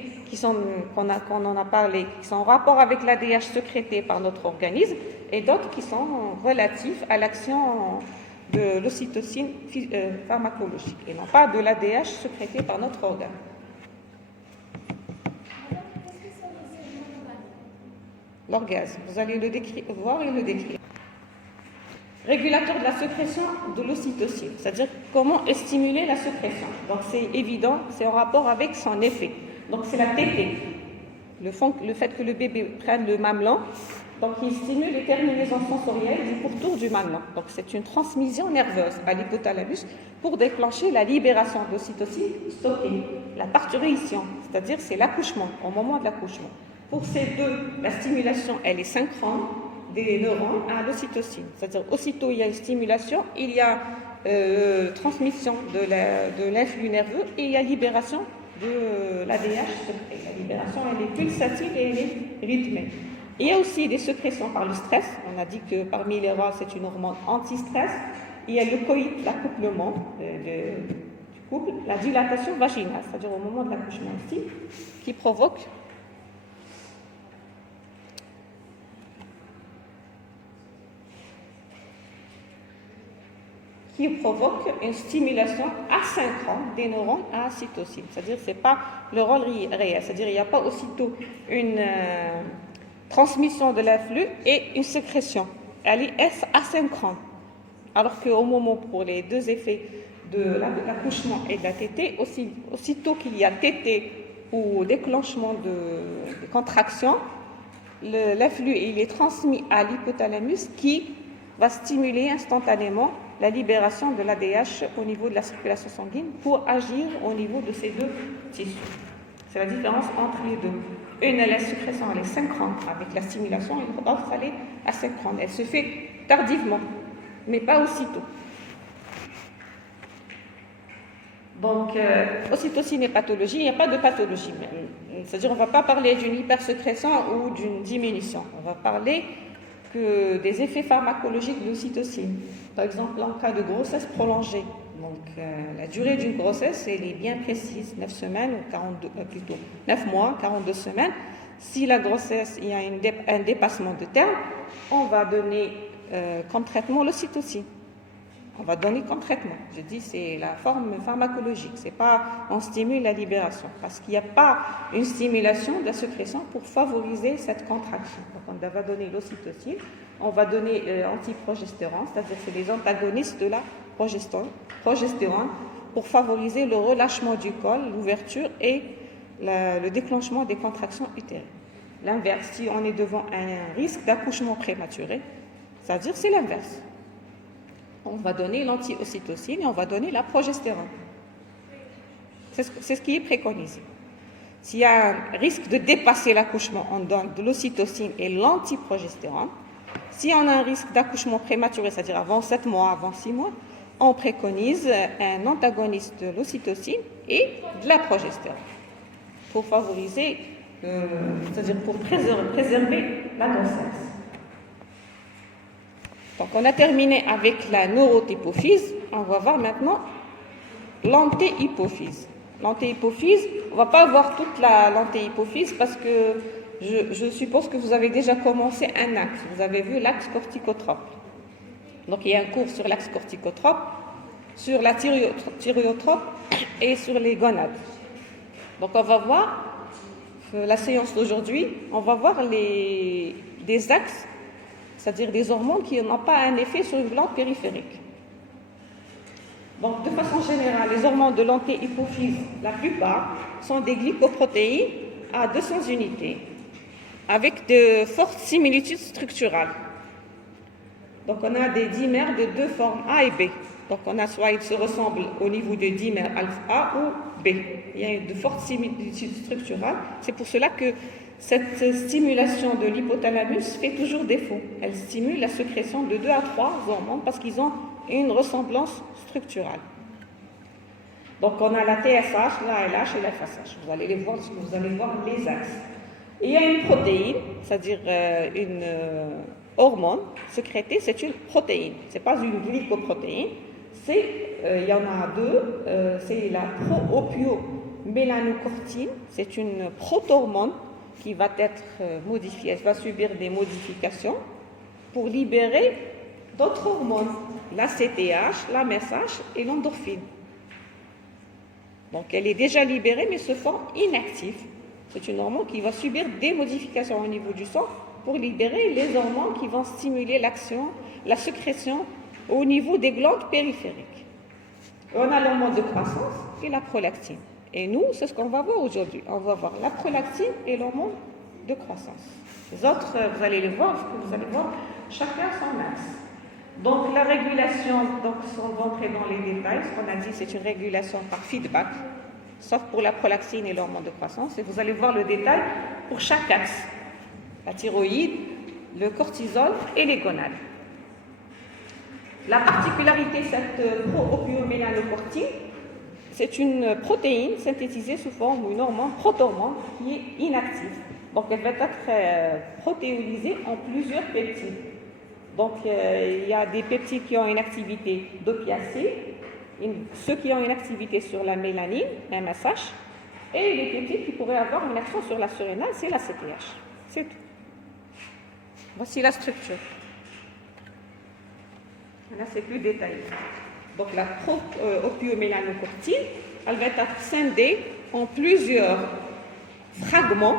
qu'on en a parlé, qui sont en rapport avec l'ADH sécrété par notre organisme et d'autres qui sont relatifs à l'action de l'ocytocine pharmacologique et non pas de l'ADH sécrété par notre organe. L'orgasme, vous allez le voir et le décrire. Régulateur de la sécrétion de l'ocytocine, c'est-à-dire comment stimuler la sécrétion. Donc c'est évident, c'est en rapport avec son effet. Donc c'est la tétée, le fait que le bébé prenne le mamelon, donc il stimule les terminaisons sensorielles du pourtour du mamelon. Donc c'est une transmission nerveuse à l'hypothalamus pour déclencher la libération d'ocytocine stockée, la parturition, c'est-à-dire c'est l'accouchement, au moment de l'accouchement. Pour ces deux, la stimulation, elle est synchrone des neurones à l'ocytocine. C'est-à-dire, aussitôt il y a une stimulation, il y a transmission de l'influx nerveux et il y a libération de l'ADH secret. La libération, elle est pulsative et elle est rythmée. Il y a aussi des sécrétions par le stress. On a dit que parmi les rôles, c'est une hormone anti-stress. Il y a le coït, l'accouplement du couple, la dilatation vaginale, c'est-à-dire au moment de l'accouchement aussi, qui provoque une stimulation asynchrone des neurones à cytocine. C'est-à-dire ce n'est pas le rôle réel. C'est-à-dire il n'y a pas aussitôt une transmission de l'influx et une sécrétion. Elle est asynchrone. Alors qu'au moment, pour les deux effets de l'accouchement et de la tétée, aussitôt qu'il y a tétée ou déclenchement de contraction, l'influx il est transmis à l'hypothalamus qui va stimuler instantanément la libération de l'ADH au niveau de la circulation sanguine pour agir au niveau de ces deux tissus. C'est la différence entre les deux. Une, la sécrétion, elle est synchrone avec la stimulation, et l'autre, elle est asynchrone. Elle se fait tardivement, mais pas aussitôt. Donc, ocytocine et pathologie, il n'y a pas de pathologie. C'est-à-dire, on ne va pas parler d'une hypersécrétion ou d'une diminution. On va parler que des effets pharmacologiques de l'ocytocine. Par exemple, en cas de grossesse prolongée, donc la durée d'une grossesse, elle est bien précise, 9 semaines, ou 9 mois, 42 semaines. Si la grossesse, il y a un dépassement de terme, on va donner comme traitement l'ocytocine. On va donner comme traitement. Je dis c'est la forme pharmacologique, c'est pas on stimule la libération, parce qu'il n'y a pas une stimulation de la sécrétion pour favoriser cette contraction. Donc on va donner l'ocytocine, on va donner antiprogestérone, c'est-à-dire c'est les antagonistes de la progestérone pour favoriser le relâchement du col, l'ouverture et le déclenchement des contractions utérines. L'inverse, si on est devant un risque d'accouchement prématuré, c'est-à-dire c'est l'inverse. On va donner l'anti-ocytocine et on va donner la progestérone. C'est ce qui est préconisé. S'il y a un risque de dépasser l'accouchement, on donne de l'ocytocine et l'antiprogestérone. Si on a un risque d'accouchement prématuré, c'est-à-dire avant 7 mois, avant 6 mois, on préconise un antagoniste de l'ocytocine et de la progestérone pour favoriser, c'est-à-dire pour préserver la grossesse. Donc on a terminé avec la neurohypophyse, on va voir maintenant l'antéhypophyse. L'antéhypophyse, on ne va pas voir toute l'antéhypophyse parce que je suppose que vous avez déjà commencé un axe. Vous avez vu l'axe corticotrope. Donc il y a un cours sur l'axe corticotrope, sur la thyréotrope et sur les gonades. Donc on va voir, la séance d'aujourd'hui, on va voir des axes, c'est-à-dire des hormones qui n'ont pas un effet sur une glande périphérique. Donc de façon générale, les hormones de l'antéhypophyse, la plupart, sont des glycoprotéines à 200 unités, avec de fortes similitudes structurales. Donc on a des dimères de deux formes A et B. Donc on a soit ils se ressemblent au niveau de dimère alpha A ou B. Il y a de fortes similitudes structurales. C'est pour cela que cette stimulation de l'hypothalamus fait toujours défaut. Elle stimule la sécrétion de 2 à 3 hormones parce qu'ils ont une ressemblance structurale. Donc on a la TSH, la LH et la FSH. Vous allez les voir, vous allez voir les axes. Et il y a une protéine, c'est-à-dire une hormone sécrétée, c'est une protéine. Ce n'est pas une glycoprotéine. Il y en a deux. C'est la pro-opio-mélanocortine. C'est une protohormone qui va être modifiée. Elle va subir des modifications pour libérer d'autres hormones, la CTH, la MSH et l'endorphine. Donc elle est déjà libérée mais se forme inactive. C'est une hormone qui va subir des modifications au niveau du sang pour libérer les hormones qui vont stimuler l'action, la sécrétion au niveau des glandes périphériques. On a l'hormone de croissance et la prolactine. Et nous, c'est ce qu'on va voir aujourd'hui. On va voir la prolactine et l'hormone de croissance. Les autres, vous allez les voir, vous allez voir chacun son axe. Donc la régulation, donc sans entrer dans les détails, ce qu'on a dit, c'est une régulation par feedback, sauf pour la prolactine et l'hormone de croissance. Et vous allez voir le détail pour chaque axe, la thyroïde, le cortisol et les gonades. La particularité de cette pro-opio-mélanocortine, c'est une protéine synthétisée sous forme d'une hormone, protohormone, qui est inactive. Donc elle va être protéolysée en plusieurs peptides. Donc il y a des peptides qui ont une activité d'opiacé, ceux qui ont une activité sur la mélanine, MSH, et les peptides qui pourraient avoir une action sur la surrénale, c'est la CTH. C'est tout. Voici la structure. Là, c'est plus détaillé. Donc la pro-opio-mélanocortine, elle va être scindée en plusieurs fragments.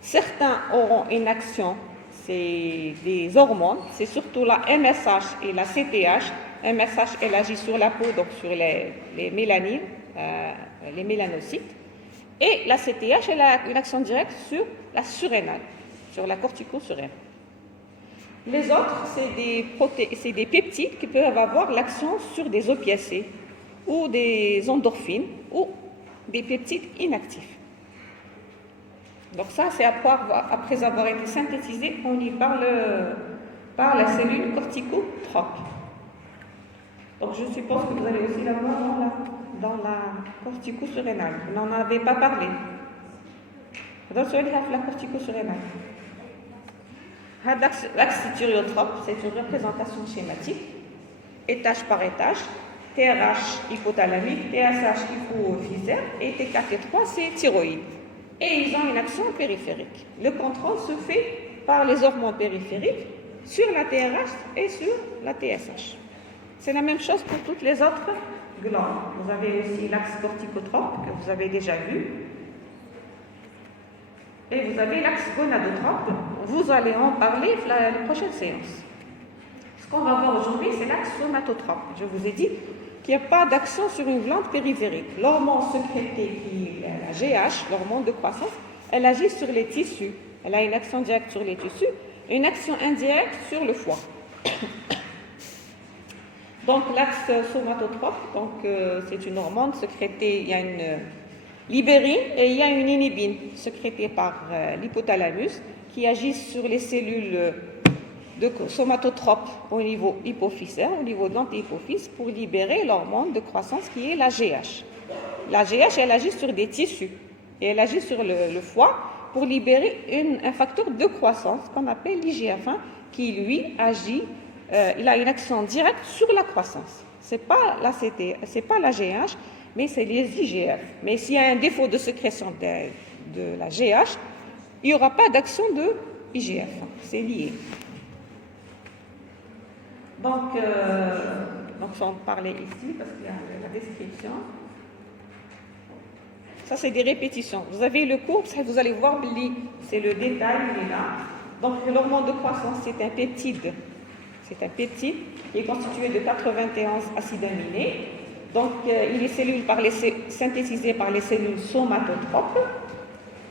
Certains auront une action, c'est des hormones, c'est surtout la MSH et la CTH. MSH, elle agit sur la peau, donc sur les mélanines, les mélanocytes. Et la CTH, elle a une action directe sur la surrénale, sur la cortico-surrénale. Les autres, c'est des peptides qui peuvent avoir l'action sur des opiacés ou des endorphines ou des peptides inactifs. Donc ça, c'est après avoir été synthétisé, on y parle par la cellule corticotrope. Donc je suppose que vous allez aussi la voir dans la cortico-surrénale. Vous n'en avez pas parlé. Dans la cortico-surrénale. L'axe thyréotrope, c'est une représentation schématique, étage par étage. TRH hypothalamique, TSH hypophysaire et T4 et T3, c'est thyroïde. Et ils ont une action périphérique. Le contrôle se fait par les hormones périphériques sur la TRH et sur la TSH. C'est la même chose pour toutes les autres glandes. Vous avez aussi l'axe corticotrope que vous avez déjà vu. Et vous avez l'axe gonadotrope. Vous allez en parler la prochaine séance. Ce qu'on va voir aujourd'hui, c'est l'axe somatotrope. Je vous ai dit qu'il n'y a pas d'action sur une glande périphérique. L'hormone sécrétée, qui est la GH, l'hormone de croissance, elle agit sur les tissus. Elle a une action directe sur les tissus et une action indirecte sur le foie. Donc l'axe somatotrope, c'est une hormone sécrétée, il y a une libérine et il y a une inhibine sécrétée par l'hypothalamus qui agissent sur les cellules de somatotropes au niveau hypophysaire, au niveau de l'antihypophyse, pour libérer l'hormone de croissance qui est la GH. La GH, elle agit sur des tissus et elle agit sur le foie pour libérer un facteur de croissance qu'on appelle l'IGF-1 qui, lui, agit, il a une action directe sur la croissance. Ce n'est pas la GH, mais c'est les IGF. Mais s'il y a un défaut de sécrétion de la GH, il n'y aura pas d'action de IGF. C'est lié. Donc, on parlait ici, parce qu'il y a la description. Ça, c'est des répétitions. Vous avez le cours, vous allez voir, c'est le détail, il est là. Donc, l'hormone de croissance, c'est un peptide. C'est un peptide qui est constitué de 91 acides aminés. Donc, il est synthétisé par les cellules somatotropes,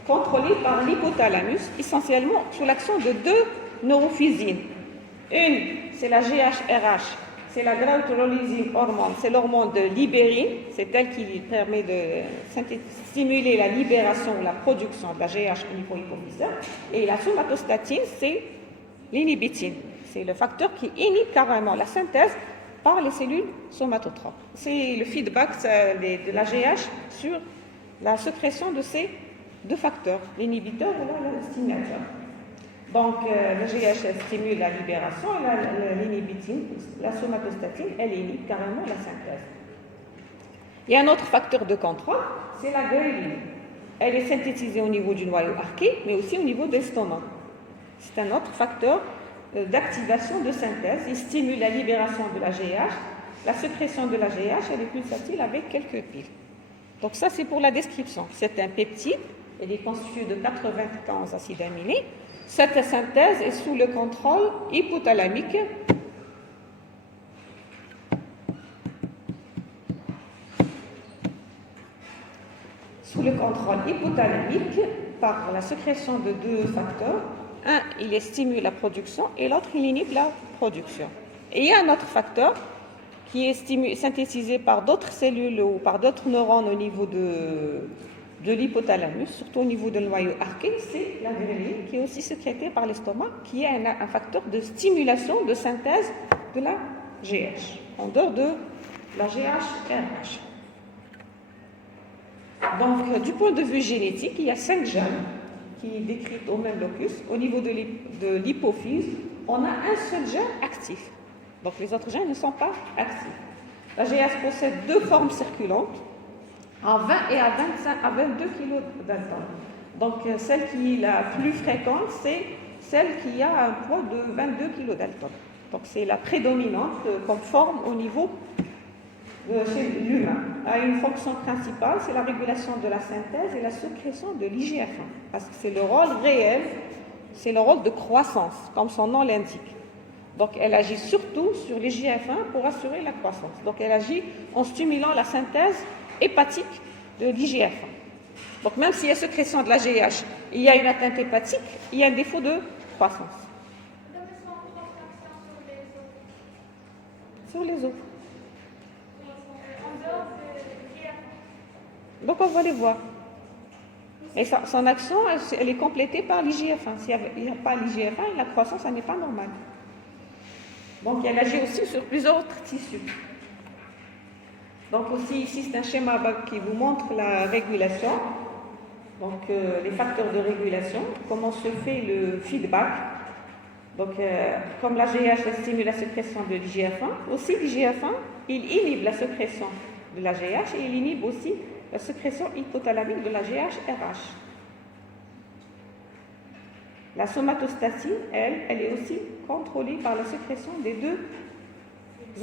contrôlé par l'hypothalamus, essentiellement sous l'action de deux neurophysines. Une, c'est la GHRH, c'est la growth-releasing hormone, c'est l'hormone de libérine, c'est elle qui permet de stimuler la libération ou la production de la GH au niveau hypophysaire. Et la somatostatine, c'est l'inhibitine, c'est le facteur qui inhibe carrément la synthèse par les cellules somatotropes. C'est le feedback de la GH sur la sécrétion de ces deux facteurs, l'inhibiteur et le stimulateur. Donc, la GH stimule la libération et l'inhibitine, la somatostatine, elle inhibe carrément la synthèse. Il y a un autre facteur de contrôle, c'est la ghrelin. Elle est synthétisée au niveau du noyau arché, mais aussi au niveau de l'estomac. C'est un autre facteur d'activation de synthèse. Il stimule la libération de la GH. La sécrétion de la GH, elle est pulsatile avec quelques piles. Donc ça, c'est pour la description. C'est un peptide. Elle est constituée de 91 acides aminés. Cette synthèse est sous le contrôle hypothalamique. Sous le contrôle hypothalamique par la sécrétion de deux facteurs. Un, il stimule la production et l'autre, il inhibe la production. Et il y a un autre facteur qui est synthétisé par d'autres cellules ou par d'autres neurones au niveau de l'hypothalamus, surtout au niveau du noyau arché, c'est la ghrelin qui est aussi sécrétée par l'estomac, qui est un facteur de stimulation, de synthèse de la GH, en dehors de la GHRH. Donc, du point de vue génétique, il y a 5 gènes qui décrivent au même locus. Au niveau de l'hypophyse, on a un seul gène actif. Donc, les autres gènes ne sont pas actifs. La GH possède deux formes circulantes, à 20 et à 22 kg d'Alton. Donc, celle qui est la plus fréquente, c'est celle qui a un poids de 22 kg d'Alton. Donc, c'est la prédominante comme forme au niveau chez l'humain. A une fonction principale, c'est la régulation de la synthèse et la sécrétion de l'IGF-1. Parce que c'est le rôle réel, c'est le rôle de croissance, comme son nom l'indique. Donc, elle agit surtout sur l'IGF-1 pour assurer la croissance. Donc, elle agit en stimulant la synthèse hépatique de l'IGF-1. Donc, même s'il y a sécrétion de la GH, il y a une atteinte hépatique, il y a un défaut de croissance. Donc, est-ce qu'on peut faire l'action Sur les os. en dehors de l'IGF-1? Donc, on va les voir. Et son action, elle est complétée par l'IGF-1. S'il n'y a pas l'IGF-1, la croissance, elle n'est pas normale. Donc, elle agit aussi sur plusieurs autres tissus. Donc, aussi, ici, c'est un schéma qui vous montre la régulation. Donc, les facteurs de régulation, comment se fait le feedback. Donc, comme la GH stimule la sécrétion de l'IGF-1, aussi l'IGF-1, il inhibe la sécrétion de la GH et il inhibe aussi la sécrétion hypothalamique de la GHRH. La somatostatine, elle est aussi contrôlée par la sécrétion des deux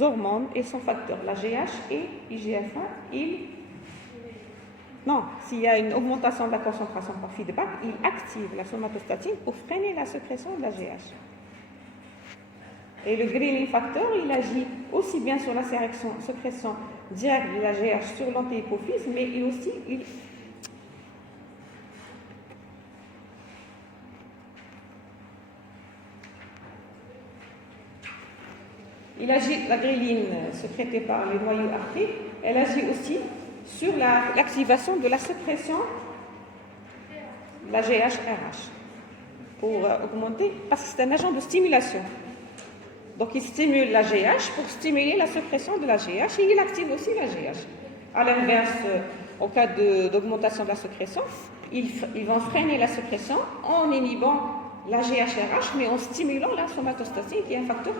hormones et son facteur, la GH et l'IGF-1. S'il y a une augmentation de la concentration par feedback, il active la somatostatine pour freiner la sécrétion de la GH. Et le ghrelin facteur, il agit aussi bien sur la sécrétion directe de la GH sur l'antihypophyse, mais il agit, la ghrelin sécrétée par les noyaux archés, elle agit aussi sur l'activation de la sécrétion de la GHRH pour augmenter, parce que c'est un agent de stimulation. Donc il stimule la GH pour stimuler la sécrétion de la GH et il active aussi la GH. À l'inverse, au cas d'augmentation de la sécrétion, ils vont freiner la sécrétion en inhibant la GHRH, mais en stimulant la somatostatine qui est un facteur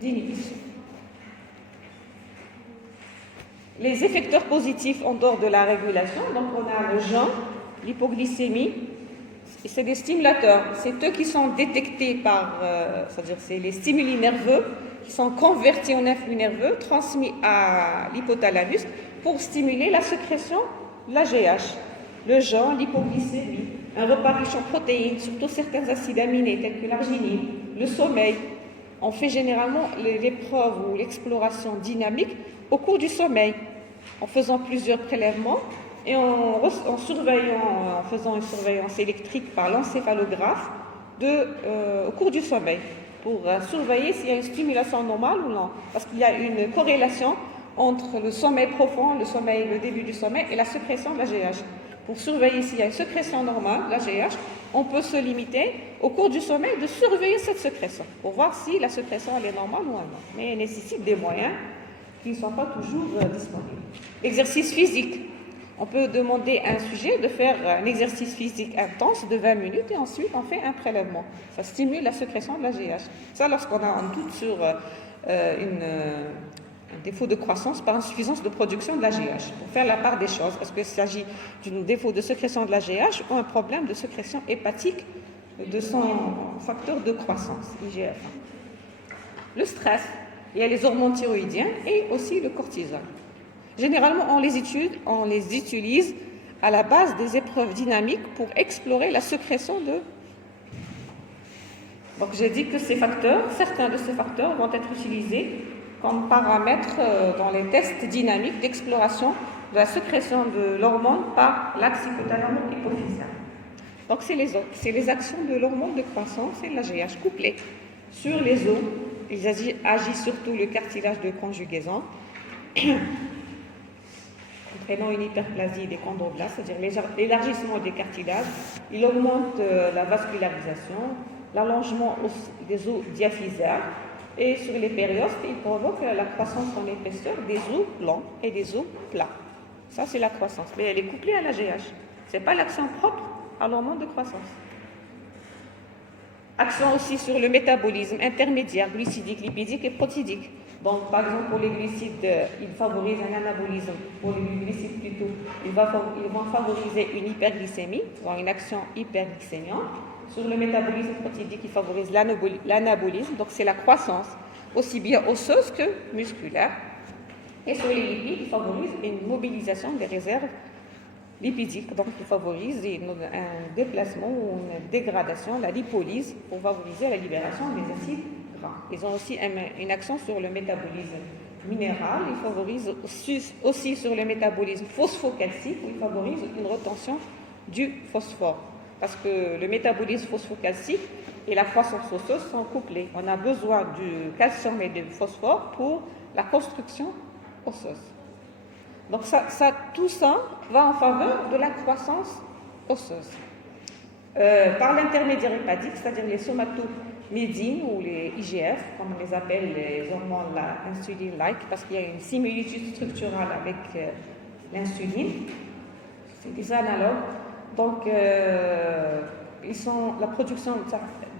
d'inhibition. Les effecteurs positifs en dehors de la régulation, donc on a le jeûne, l'hypoglycémie, c'est des stimulateurs, c'est eux qui sont détectés par, c'est-à-dire c'est les stimuli nerveux qui sont convertis en influx nerveux, transmis à l'hypothalamus pour stimuler la sécrétion de la GH. Le jeûne, l'hypoglycémie, un repas riche en protéines, surtout certains acides aminés tels que l'arginine, le sommeil. On fait généralement l'épreuve ou l'exploration dynamique au cours du sommeil, en faisant plusieurs prélèvements et en faisant une surveillance électrique par l'encéphalographe au cours du sommeil, pour surveiller s'il y a une stimulation normale ou non. Parce qu'il y a une corrélation entre le sommeil profond, le début du sommeil, et la sécrétion de la GH. Pour surveiller s'il y a une sécrétion normale, la GH, on peut se limiter au cours du sommeil de surveiller cette sécrétion, pour voir si la sécrétion elle est normale ou non. Mais elle nécessite des moyens qui ne sont pas toujours disponibles. Exercice physique. On peut demander à un sujet de faire un exercice physique intense de 20 minutes et ensuite on fait un prélèvement. Ça stimule la sécrétion de la GH. Ça, lorsqu'on a un doute sur un défaut de croissance par insuffisance de production de la GH. Pour faire la part des choses, est-ce qu'il s'agit d'un défaut de sécrétion de la GH ou un problème de sécrétion hépatique de son facteur de croissance, IGF-1. Le stress, il y a les hormones thyroïdiennes et aussi le cortisol. Généralement, on les utilise à la base des épreuves dynamiques pour explorer la sécrétion de... Donc j'ai dit que certains de ces facteurs vont être utilisés comme paramètres dans les tests dynamiques d'exploration de la sécrétion de l'hormone par l'axe hypothalamo-hypophysaire. Donc c'est les actions de l'hormone de croissance et de la GH couplées sur les os. Ils agissent surtout le cartilage de conjugaison, entraînant une hyperplasie des chondroblastes, c'est-à-dire l'élargissement des cartilages. Il augmente la vascularisation, l'allongement des os diaphysaires. Et sur les périostes, il provoque la croissance en épaisseur des os blancs et des os plats. Ça, c'est la croissance. Mais elle est couplée à la GH. Ce n'est pas l'action propre à l'hormone de croissance. Action aussi sur le métabolisme intermédiaire, glucidique, lipidique et protidique. Donc, par exemple, pour les glucides, il favorise un anabolisme. Pour les glucides plutôt, ils vont favoriser une hyperglycémie, donc une action hyperglycémiante. Sur le métabolisme protidique, il favorise l'anabolisme, donc c'est la croissance, aussi bien osseuse que musculaire. Et sur les lipides, il favorise une mobilisation des réserves lipidiques, donc il favorise un déplacement ou une dégradation, la lipolyse, pour favoriser la libération des acides gras. Ils ont aussi une action sur le métabolisme minéral, ils favorisent aussi sur le métabolisme phosphocalcique, où ils favorisent une retention du phosphore. Parce que le métabolisme phosphocalcique et la croissance osseuse sont couplés. On a besoin du calcium et du phosphore pour la construction osseuse. Donc tout ça va en faveur de la croissance osseuse. Par l'intermédiaire hépatique, c'est-à-dire les somatomédines ou les IGF, comme on les appelle, les hormones insuline-like, parce qu'il y a une similitude structurale avec l'insuline, c'est des analogues. Donc, la production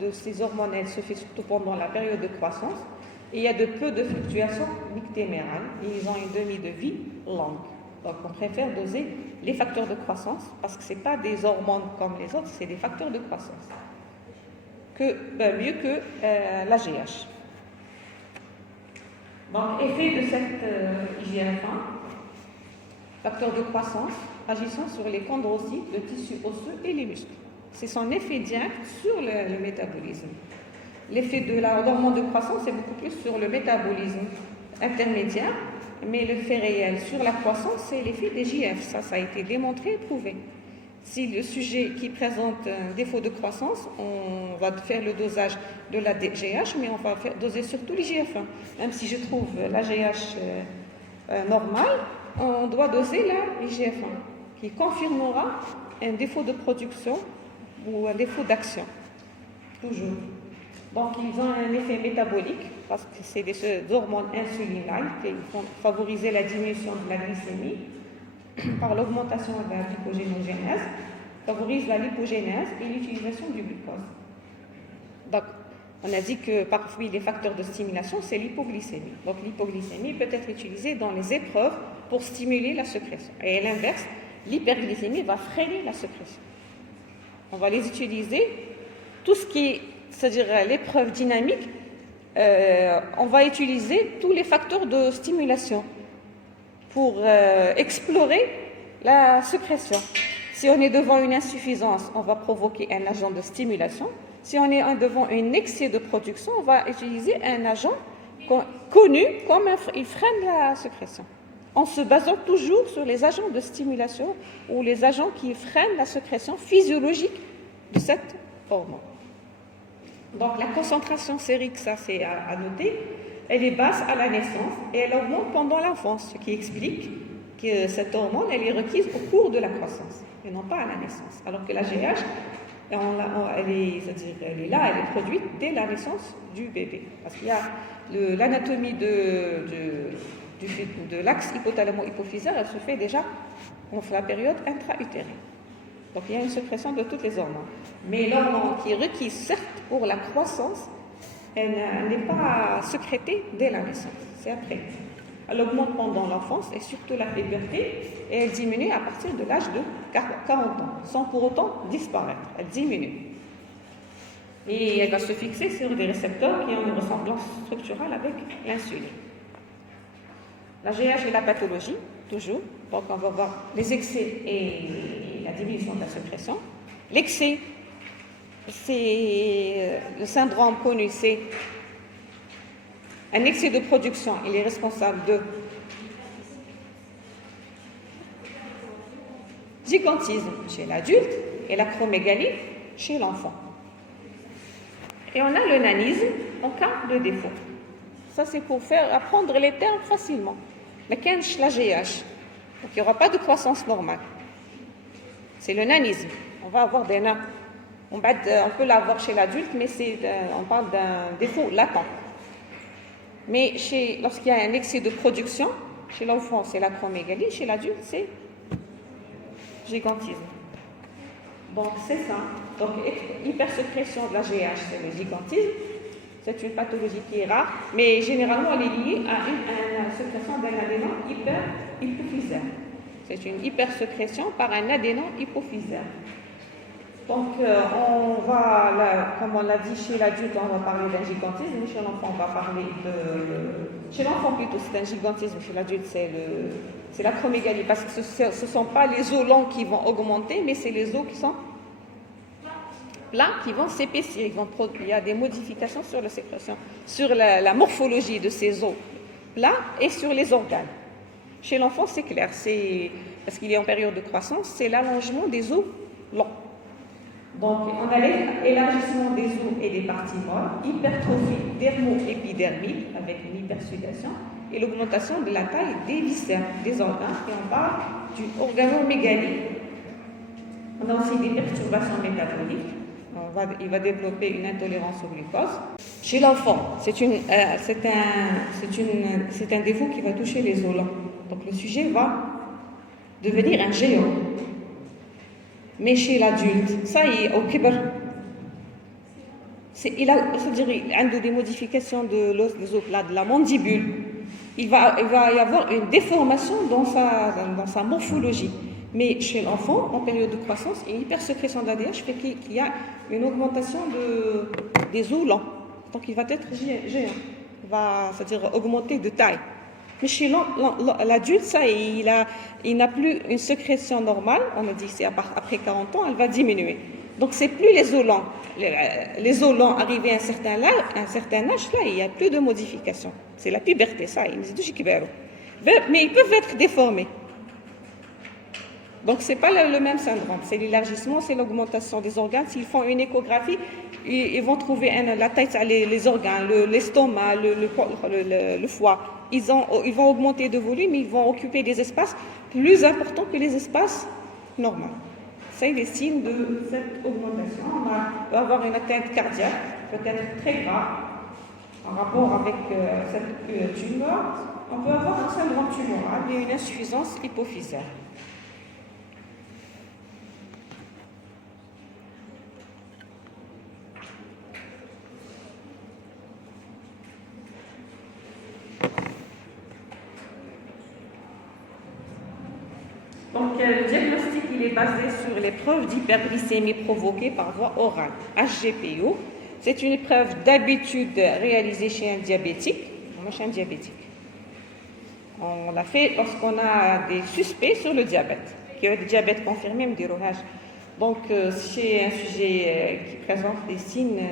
de ces hormones, elle se fait surtout pendant la période de croissance. Et il y a peu de fluctuations nictémérales. Ils ont une demi de vie longue. Donc, on préfère doser les facteurs de croissance parce que ce n'est pas des hormones comme les autres, c'est des facteurs de croissance. Mieux que la GH. Donc, effet de cette IGF-1, facteur de croissance, agissant sur les chondrocytes, le tissu osseux et les muscles. C'est son effet direct sur le métabolisme. L'effet de l'hormone de croissance est beaucoup plus sur le métabolisme intermédiaire, mais l'effet réel sur la croissance, c'est l'effet des JF. Ça a été démontré et prouvé. Si le sujet qui présente un défaut de croissance, on va faire le dosage de la GH, mais on va doser surtout l'IGF-1. Même si je trouve la GH normale, on doit doser la IGF-1, qui confirmera un défaut de production ou un défaut d'action. Toujours. Donc, ils ont un effet métabolique parce que c'est des hormones insulinales qui vont favoriser la diminution de la glycémie par l'augmentation de la glycogénogénèse, favorise la lipogénèse et l'utilisation du glucose. Donc, on a dit que parmi les facteurs de stimulation, c'est l'hypoglycémie. Donc, l'hypoglycémie peut être utilisée dans les épreuves pour stimuler la sécrétion. Et à l'inverse, l'hyperglycémie va freiner la sécrétion. On va les utiliser, tout ce qui est, c'est-à-dire l'épreuve dynamique, on va utiliser tous les facteurs de stimulation pour explorer la sécrétion. Si on est devant une insuffisance, on va provoquer un agent de stimulation. Si on est devant un excès de production, on va utiliser un agent connu comme il freine la sécrétion, en se basant toujours sur les agents de stimulation ou les agents qui freinent la sécrétion physiologique de cette hormone. Donc la concentration sérique, ça c'est à noter, elle est basse à la naissance et elle augmente pendant l'enfance, ce qui explique que cette hormone elle est requise au cours de la croissance et non pas à la naissance. Alors que la GH, elle est là, elle est produite dès la naissance du bébé. Parce qu'il y a l'anatomie de l'axe hypothalamo-hypophysaire, elle se fait déjà dans la période intra-utérine. Donc il y a une sécrétion de toutes les hormones. Mais l'hormone qui est requise, certes, pour la croissance, elle n'est pas sécrétée dès la naissance, c'est après. Elle augmente pendant l'enfance et surtout la puberté, et elle diminue à partir de l'âge de 40 ans, sans pour autant disparaître. Elle diminue. Et elle va se fixer sur des récepteurs qui ont une ressemblance structurelle avec l'insuline. La GH et la pathologie, toujours. Donc on va voir les excès et la diminution de la sécrétion. L'excès, c'est le syndrome connu, c'est un excès de production. Il est responsable de gigantisme chez l'adulte et l'acromégalie chez l'enfant. Et on a le nanisme en cas de défaut. Ça, c'est pour faire apprendre les termes facilement. La GH. Donc, il n'y aura pas de croissance normale. C'est le nanisme. On va avoir des nains. On peut l'avoir chez l'adulte, mais on parle d'un défaut latent. Mais lorsqu'il y a un excès de production, chez l'enfant, c'est l'acromégalie, chez l'adulte, c'est gigantisme. Donc, c'est ça. Donc, hypersécrétion de la GH, c'est le gigantisme. C'est une pathologie qui est rare, mais généralement, elle est liée à une sécrétion d'un adénome hypophysaire. C'est une hypersécrétion par un adénome hypophysaire. Donc, comme on l'a dit, chez l'adulte, on va parler d'un gigantisme, mais chez l'enfant, on va parler de... Chez l'enfant, plutôt, c'est un gigantisme, chez l'adulte, c'est l'acromégalie, parce que ce ne sont pas les os longs qui vont augmenter, mais c'est les os qui sont plats qui vont s'épaissir. Il y a des modifications sur la sécrétion, sur la morphologie de ces os plats et sur les organes. Chez l'enfant, c'est clair, parce qu'il est en période de croissance, c'est l'allongement des os longs. Donc, on a l'élargissement des os et des parties molles, hypertrophie dermo-épidermique avec une hypersudation et l'augmentation de la taille des viscères, des organes, et on parle d'une organomégalie. On a aussi des perturbations métaboliques. Il va développer une intolérance au glucose. Chez l'enfant, c'est un défaut qui va toucher les os longs. Donc, le sujet va devenir un géant. Mais chez l'adulte, ça y est, au kibar, il a des modifications de l'os des os plats, de la mandibule. Il va y avoir une déformation dans sa morphologie. Mais chez l'enfant, en période de croissance, il y a une hypersécrétion d'ADH fait qu'il y a une augmentation des os longs. Donc il va être géant, c'est-à-dire augmenter de taille. Mais chez l'adulte, ça, il n'a plus une sécrétion normale. On a dit c'est après 40 ans, elle va diminuer. Donc c'est plus les os longs. Les os longs arrivés à un certain âge, là, il n'y a plus de modification. C'est la puberté, ça. Mais ils peuvent être déformés. Donc, ce n'est pas le même syndrome. C'est l'élargissement, c'est l'augmentation des organes. S'ils font une échographie, ils vont trouver la tête, les organes, l'estomac, le foie. Ils vont augmenter de volume, ils vont occuper des espaces plus importants que les espaces normaux. C'est les signes de cette augmentation. On va avoir une atteinte cardiaque, peut être très grave en rapport avec cette tumeur. On peut avoir un syndrome tumoral et une insuffisance hypophysaire. Donc, le diagnostic il est basé sur l'épreuve d'hyperglycémie provoquée par voie orale, HGPO. C'est une épreuve d'habitude réalisée chez un diabétique, non chez un diabétique. On l'a fait lorsqu'on a des suspects sur le diabète, qui ont des diabètes confirmés, me diront-je. Donc, chez un sujet qui présente des signes,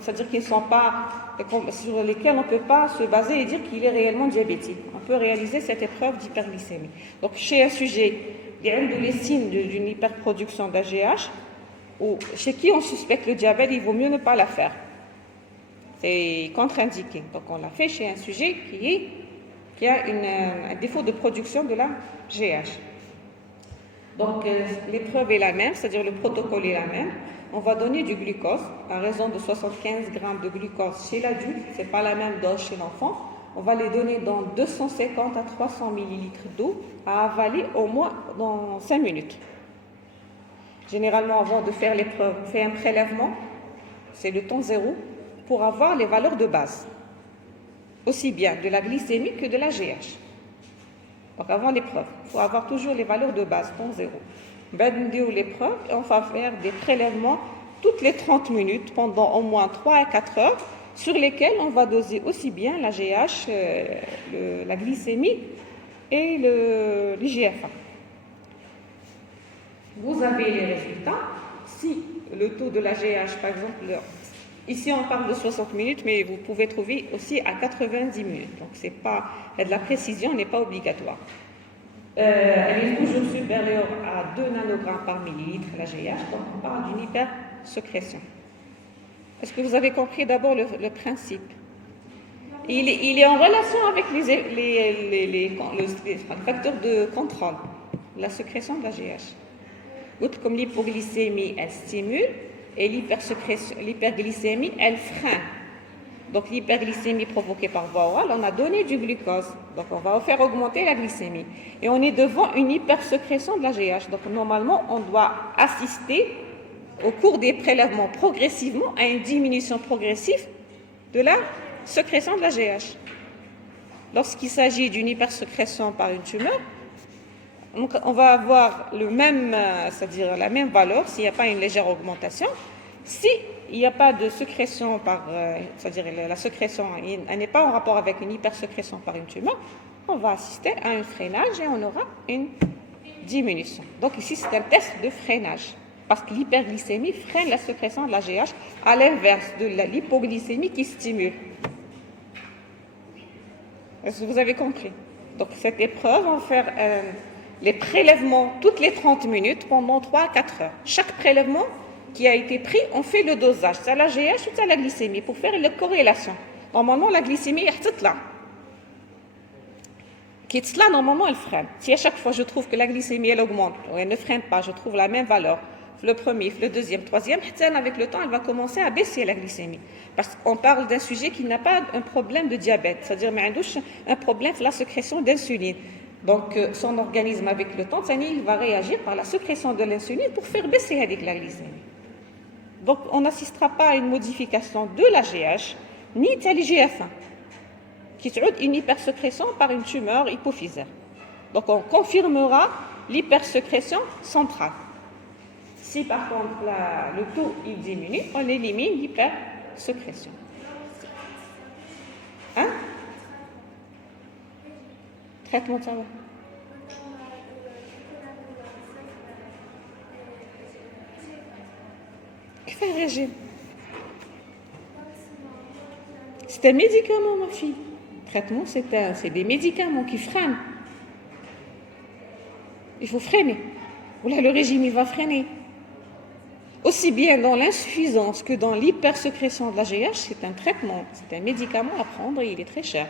c'est-à-dire qu'ils ne sont pas, sur lesquels on ne peut pas se baser et dire qu'il est réellement diabétique. On peut réaliser cette épreuve d'hyperglycémie. Donc, chez un sujet qui a les signes d'une hyperproduction d'AGH, ou chez qui on suspecte le diabète, il vaut mieux ne pas la faire. C'est contre-indiqué. Donc, on l'a fait chez un sujet qui a un défaut de production de la GH. Donc, l'épreuve est la même, c'est-à-dire le protocole est la même. On va donner du glucose à raison de 75 grammes de glucose chez l'adulte. Ce n'est pas la même dose chez l'enfant. On va les donner dans 250 à 300 millilitres d'eau à avaler au moins dans 5 minutes. Généralement, avant de faire l'épreuve, on fait un prélèvement, c'est le temps zéro, pour avoir les valeurs de base, aussi bien de la glycémie que de la GH. Donc avant l'épreuve, il faut avoir toujours les valeurs de base, temps zéro. L'épreuve, on va faire des prélèvements toutes les 30 minutes pendant au moins 3 à 4 heures, sur lesquels on va doser aussi bien la GH, la glycémie et l'IGF-1. Vous avez les résultats. Si le taux de la GH, par exemple, ici on parle de 60 minutes, mais vous pouvez trouver aussi à 90 minutes. Donc de la précision n'est pas obligatoire. Elle est toujours supérieure à 2 nanogrammes par millilitre, la GH, donc on parle d'une hypersécrétion. Est-ce que vous avez compris d'abord le principe? Il est en relation avec les facteurs de contrôle, la sécrétion de la GH. Comme l'hypoglycémie, elle stimule, et l'hyperglycémie, elle freine. Donc l'hyperglycémie provoquée par voie orale, on a donné du glucose. Donc on va faire augmenter la glycémie. Et on est devant une hypersécrétion de la GH. Donc normalement, on doit assister au cours des prélèvements progressivement à une diminution progressive de la sécrétion de la GH. Lorsqu'il s'agit d'une hypersécrétion par une tumeur, on va avoir c'est-à-dire la même valeur s'il n'y a pas une légère augmentation. Si il n'y a pas de sécrétion c'est-à-dire la sécrétion elle n'est pas en rapport avec une hypersécrétion par une tumeur, on va assister à un freinage et on aura une diminution. Donc ici, c'est un test de freinage, parce que l'hyperglycémie freine la sécrétion de la GH, à l'inverse de l'hypoglycémie qui stimule. Est-ce que vous avez compris? Donc cette épreuve, on va faire les prélèvements toutes les 30 minutes pendant 3 à 4 heures. Chaque prélèvement qui a été pris, on fait le dosage. C'est la GH ou c'est la glycémie pour faire la corrélation. Normalement, la glycémie est là. Qui est là, normalement, elle freine. Si à chaque fois je trouve que la glycémie elle augmente ou elle ne freine pas, je trouve la même valeur, le premier, le deuxième, troisième, avec le temps, elle va commencer à baisser la glycémie. Parce qu'on parle d'un sujet qui n'a pas un problème de diabète, c'est-à-dire un problème de la sécrétion d'insuline. Donc, son organisme, avec le temps, il va réagir par la sécrétion de l'insuline pour faire baisser la glycémie. Donc, on n'assistera pas à une modification de la GH, ni de l'IGF-1, qui est une hypersécrétion par une tumeur hypophysaire. Donc, on confirmera l'hypersécrétion centrale. Si, par contre, le taux il diminue, on élimine l'hypersécrétion. Hein? Traitement de savoir. Que fait le régime? C'est un médicament, ma fille. Le traitement, c'est des médicaments qui freinent. Il faut freiner. Ou là, le régime, il va freiner. Aussi bien dans l'insuffisance que dans l'hypersécrétion de la GH, c'est un traitement. C'est un médicament à prendre et il est très cher.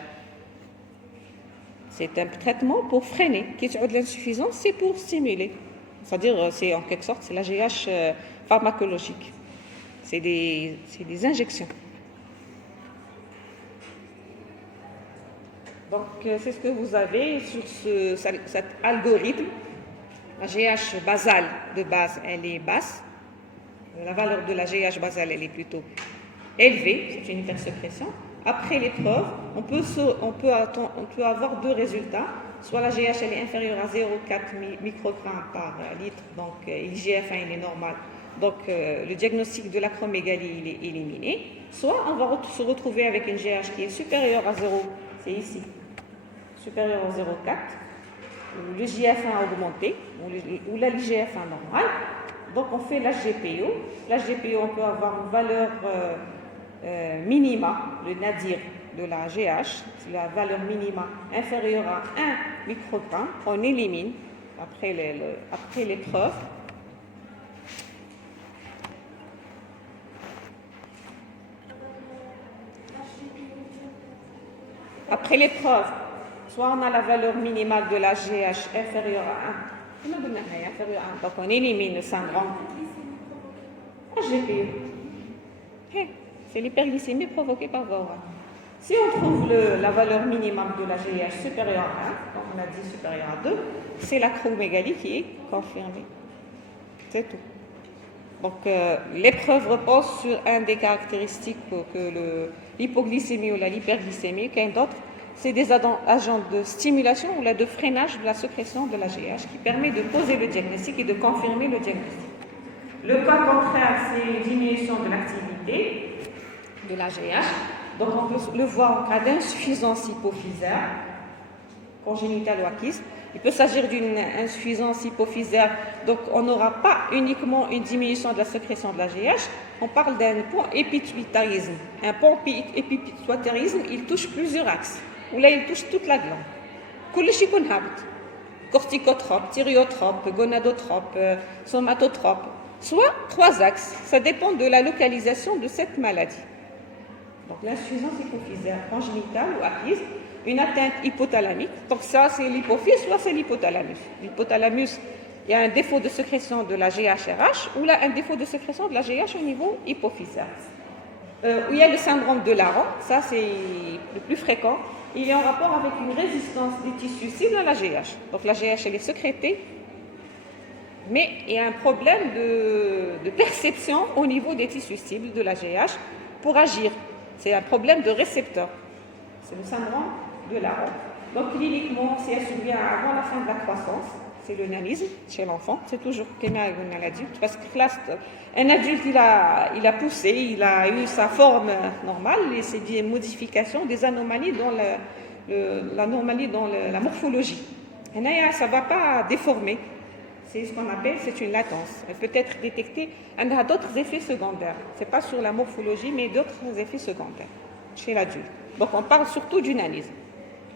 C'est un traitement pour freiner. Qui est de l'insuffisance, c'est pour stimuler. C'est-à-dire, c'est en quelque sorte, c'est la GH pharmacologique. C'est des injections. Donc, c'est ce que vous avez sur cet algorithme. La GH basale de base, elle est basse. La valeur de la GH basale, elle est plutôt élevée. C'est une hypersécrétion. Après l'épreuve, on peut avoir deux résultats. Soit la GH elle est inférieure à 0,4 microgrammes par litre, donc l'IGF-1 il est normal. Donc le diagnostic de l'acromégalie il est éliminé. Soit on va se retrouver avec une GH qui est supérieure à 0, c'est ici, supérieure à 0,4, où le GF1 a augmenté, ou la l'IGF1 normale. Donc on fait l'HGPO. L'HGPO, on peut avoir une valeur minima, le nadir de la GH, la valeur minima inférieure à 1 microgramme, on élimine après l'épreuve. Après l'épreuve, soit on a la valeur minimale de la GH inférieure à 1, donc on élimine le syndrome HGPO. C'est l'hyperglycémie provoquée par VOR. Si on trouve la valeur minimum de la GH supérieure à 1, donc on a dit supérieure à 2, c'est l'acromégalie qui est confirmée. C'est tout. Donc l'épreuve repose sur un des caractéristiques que l'hypoglycémie ou l'hyperglycémie, qu'un d'autre, c'est des agents de stimulation ou de freinage de la sécrétion de la GH qui permet de poser le diagnostic et de confirmer le diagnostic. Le cas contraire, c'est une diminution de l'activité de la GH. Donc on peut le voir en cas d'insuffisance hypophysaire, congénitale ou acquise. Il peut s'agir d'une insuffisance hypophysaire, donc on n'aura pas uniquement une diminution de la sécrétion de la GH, on parle d'un pont épipituitarisme. Un pont épipituitarisme, il touche plusieurs axes, ou là il touche toute la glande. كلشي يكون هابط. Corticotrope, thyréotrope, gonadotrope, somatotrope, soit 3 axes. Ça dépend de la localisation de cette maladie. Donc l'insuffisance hypophysaire congénitale ou acquise, une atteinte hypothalamique. Donc ça c'est l'hypophyse, soit c'est l'hypothalamus. L'hypothalamus, il y a un défaut de sécrétion de la GHRH ou là un défaut de sécrétion de la GH au niveau hypophysaire. Où il y a le syndrome de Laron, ça c'est le plus fréquent. Il est en rapport avec une résistance des tissus cibles à la GH. Donc la GH elle est sécrétée, mais il y a un problème de perception au niveau des tissus cibles de la GH pour agir. C'est un problème de récepteur. C'est le syndrome de Laron. Donc cliniquement, si elle survient avant la fin de la croissance, c'est le nanisme chez l'enfant. C'est toujours comme l'adulte. Parce que un adulte, il a poussé, il a eu sa forme normale et c'est des modifications, des anomalies dans la morphologie. Et là, ça ne va pas déformer. C'est ce qu'on appelle, c'est une latence. Elle peut être détectée, elle a d'autres effets secondaires. Ce n'est pas sur la morphologie, mais d'autres effets secondaires chez l'adulte. Donc on parle surtout du nanisme.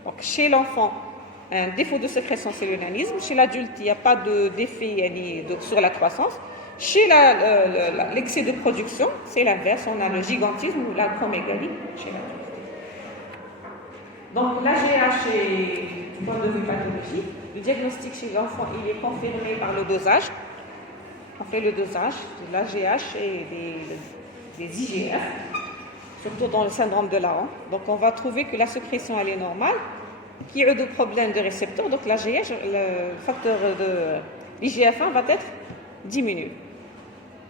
Donc chez l'enfant, un défaut de sécrétion, c'est le nanisme. Chez l'adulte, il n'y a pas d'effet sur la croissance. Chez l'excès de production, c'est l'inverse. On a le gigantisme ou l'acromégalie chez l'adulte. Donc la GH est du point de vue pathologique. Le diagnostic chez l'enfant, il est confirmé par le dosage. On fait le dosage de l'AGH et des IGF, surtout dans le syndrome de Laron. Donc on va trouver que la sécrétion elle est normale, qu'il y a des problèmes de récepteurs. Donc l'AGH, le facteur de l'IGF1 va être diminué.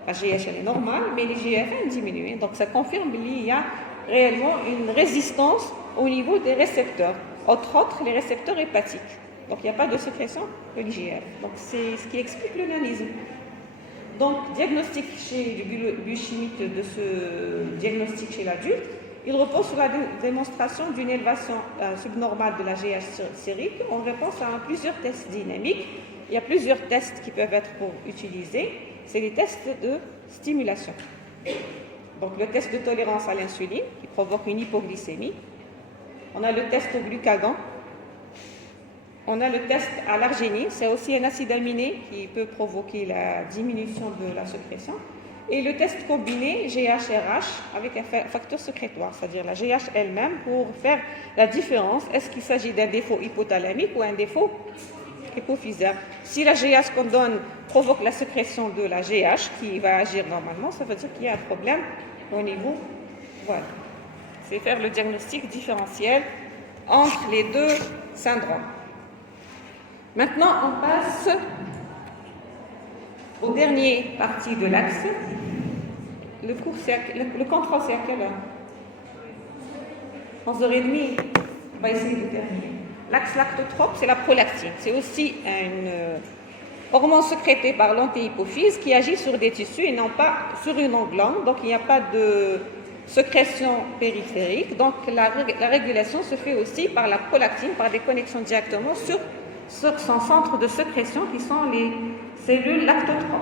L'AGH elle est normale, mais l'IGF1 est diminué. Donc ça confirme qu'il y a réellement une résistance au niveau des récepteurs, entre autres les récepteurs hépatiques. Donc il n'y a pas de sécrétion de l'IGF. Donc c'est ce qui explique le nanisme. Donc diagnostic chez le biochimique de ce diagnostic chez l'adulte, il repose sur la démonstration d'une élévation subnormale de la GH sérique en réponse à plusieurs tests dynamiques. Il y a plusieurs tests qui peuvent être utilisés. C'est les tests de stimulation. Donc le test de tolérance à l'insuline qui provoque une hypoglycémie. On a le test au glucagon. On a le test à l'arginine, c'est aussi un acide aminé qui peut provoquer la diminution de la sécrétion. Et le test combiné GH-RH avec un facteur sécrétoire, c'est-à-dire la GH elle-même pour faire la différence. Est-ce qu'il s'agit d'un défaut hypothalamique ou un défaut hypophysaire. Si la GH qu'on donne provoque la sécrétion de la GH qui va agir normalement, ça veut dire qu'il y a un problème au niveau. Voilà. C'est faire le diagnostic différentiel entre les deux syndromes. Maintenant, on passe aux dernières parties de l'axe. Le contrôle, c'est à quelle heure? 11h30. On va essayer de terminer. L'axe lactotrope, c'est la prolactine. C'est aussi une hormone sécrétée par l'antéhypophyse qui agit sur des tissus et non pas sur une glande. Donc, il n'y a pas de sécrétion périphérique. Donc, la régulation se fait aussi par la prolactine, par des connexions directement sur son centre de sécrétion qui sont les cellules lactotropes.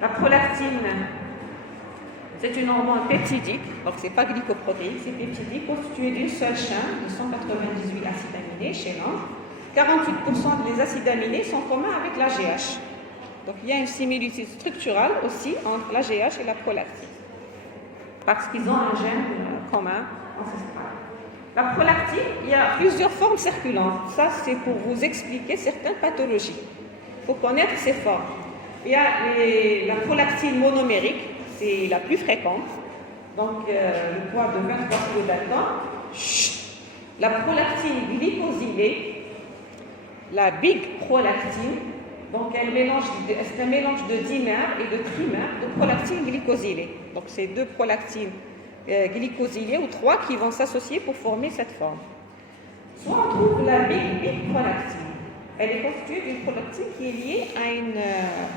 La prolactine, c'est une hormone peptidique, donc ce n'est pas glycoprotéique, c'est peptidique, constituée d'une seule chaîne de 198 acides aminés chez l'homme. 48% des acides aminés sont communs avec la GH. Donc il y a une similitude structurale aussi entre la GH et la prolactine, parce qu'ils ont un gène commun ancestral. La prolactine, il y a plusieurs formes circulantes. Ça, c'est pour vous expliquer certaines pathologies. Il faut connaître ces formes. Il y a la prolactine monomérique, c'est la plus fréquente, donc le poids de 23 kDa. La prolactine glycosylée, la big prolactine, donc c'est un mélange de dimère et de trimère de prolactine glycosylée. Donc c'est deux prolactines glycosylées ou trois qui vont s'associer pour former cette forme. Soit on trouve la big prolactine. Elle est constituée d'une prolactine qui est liée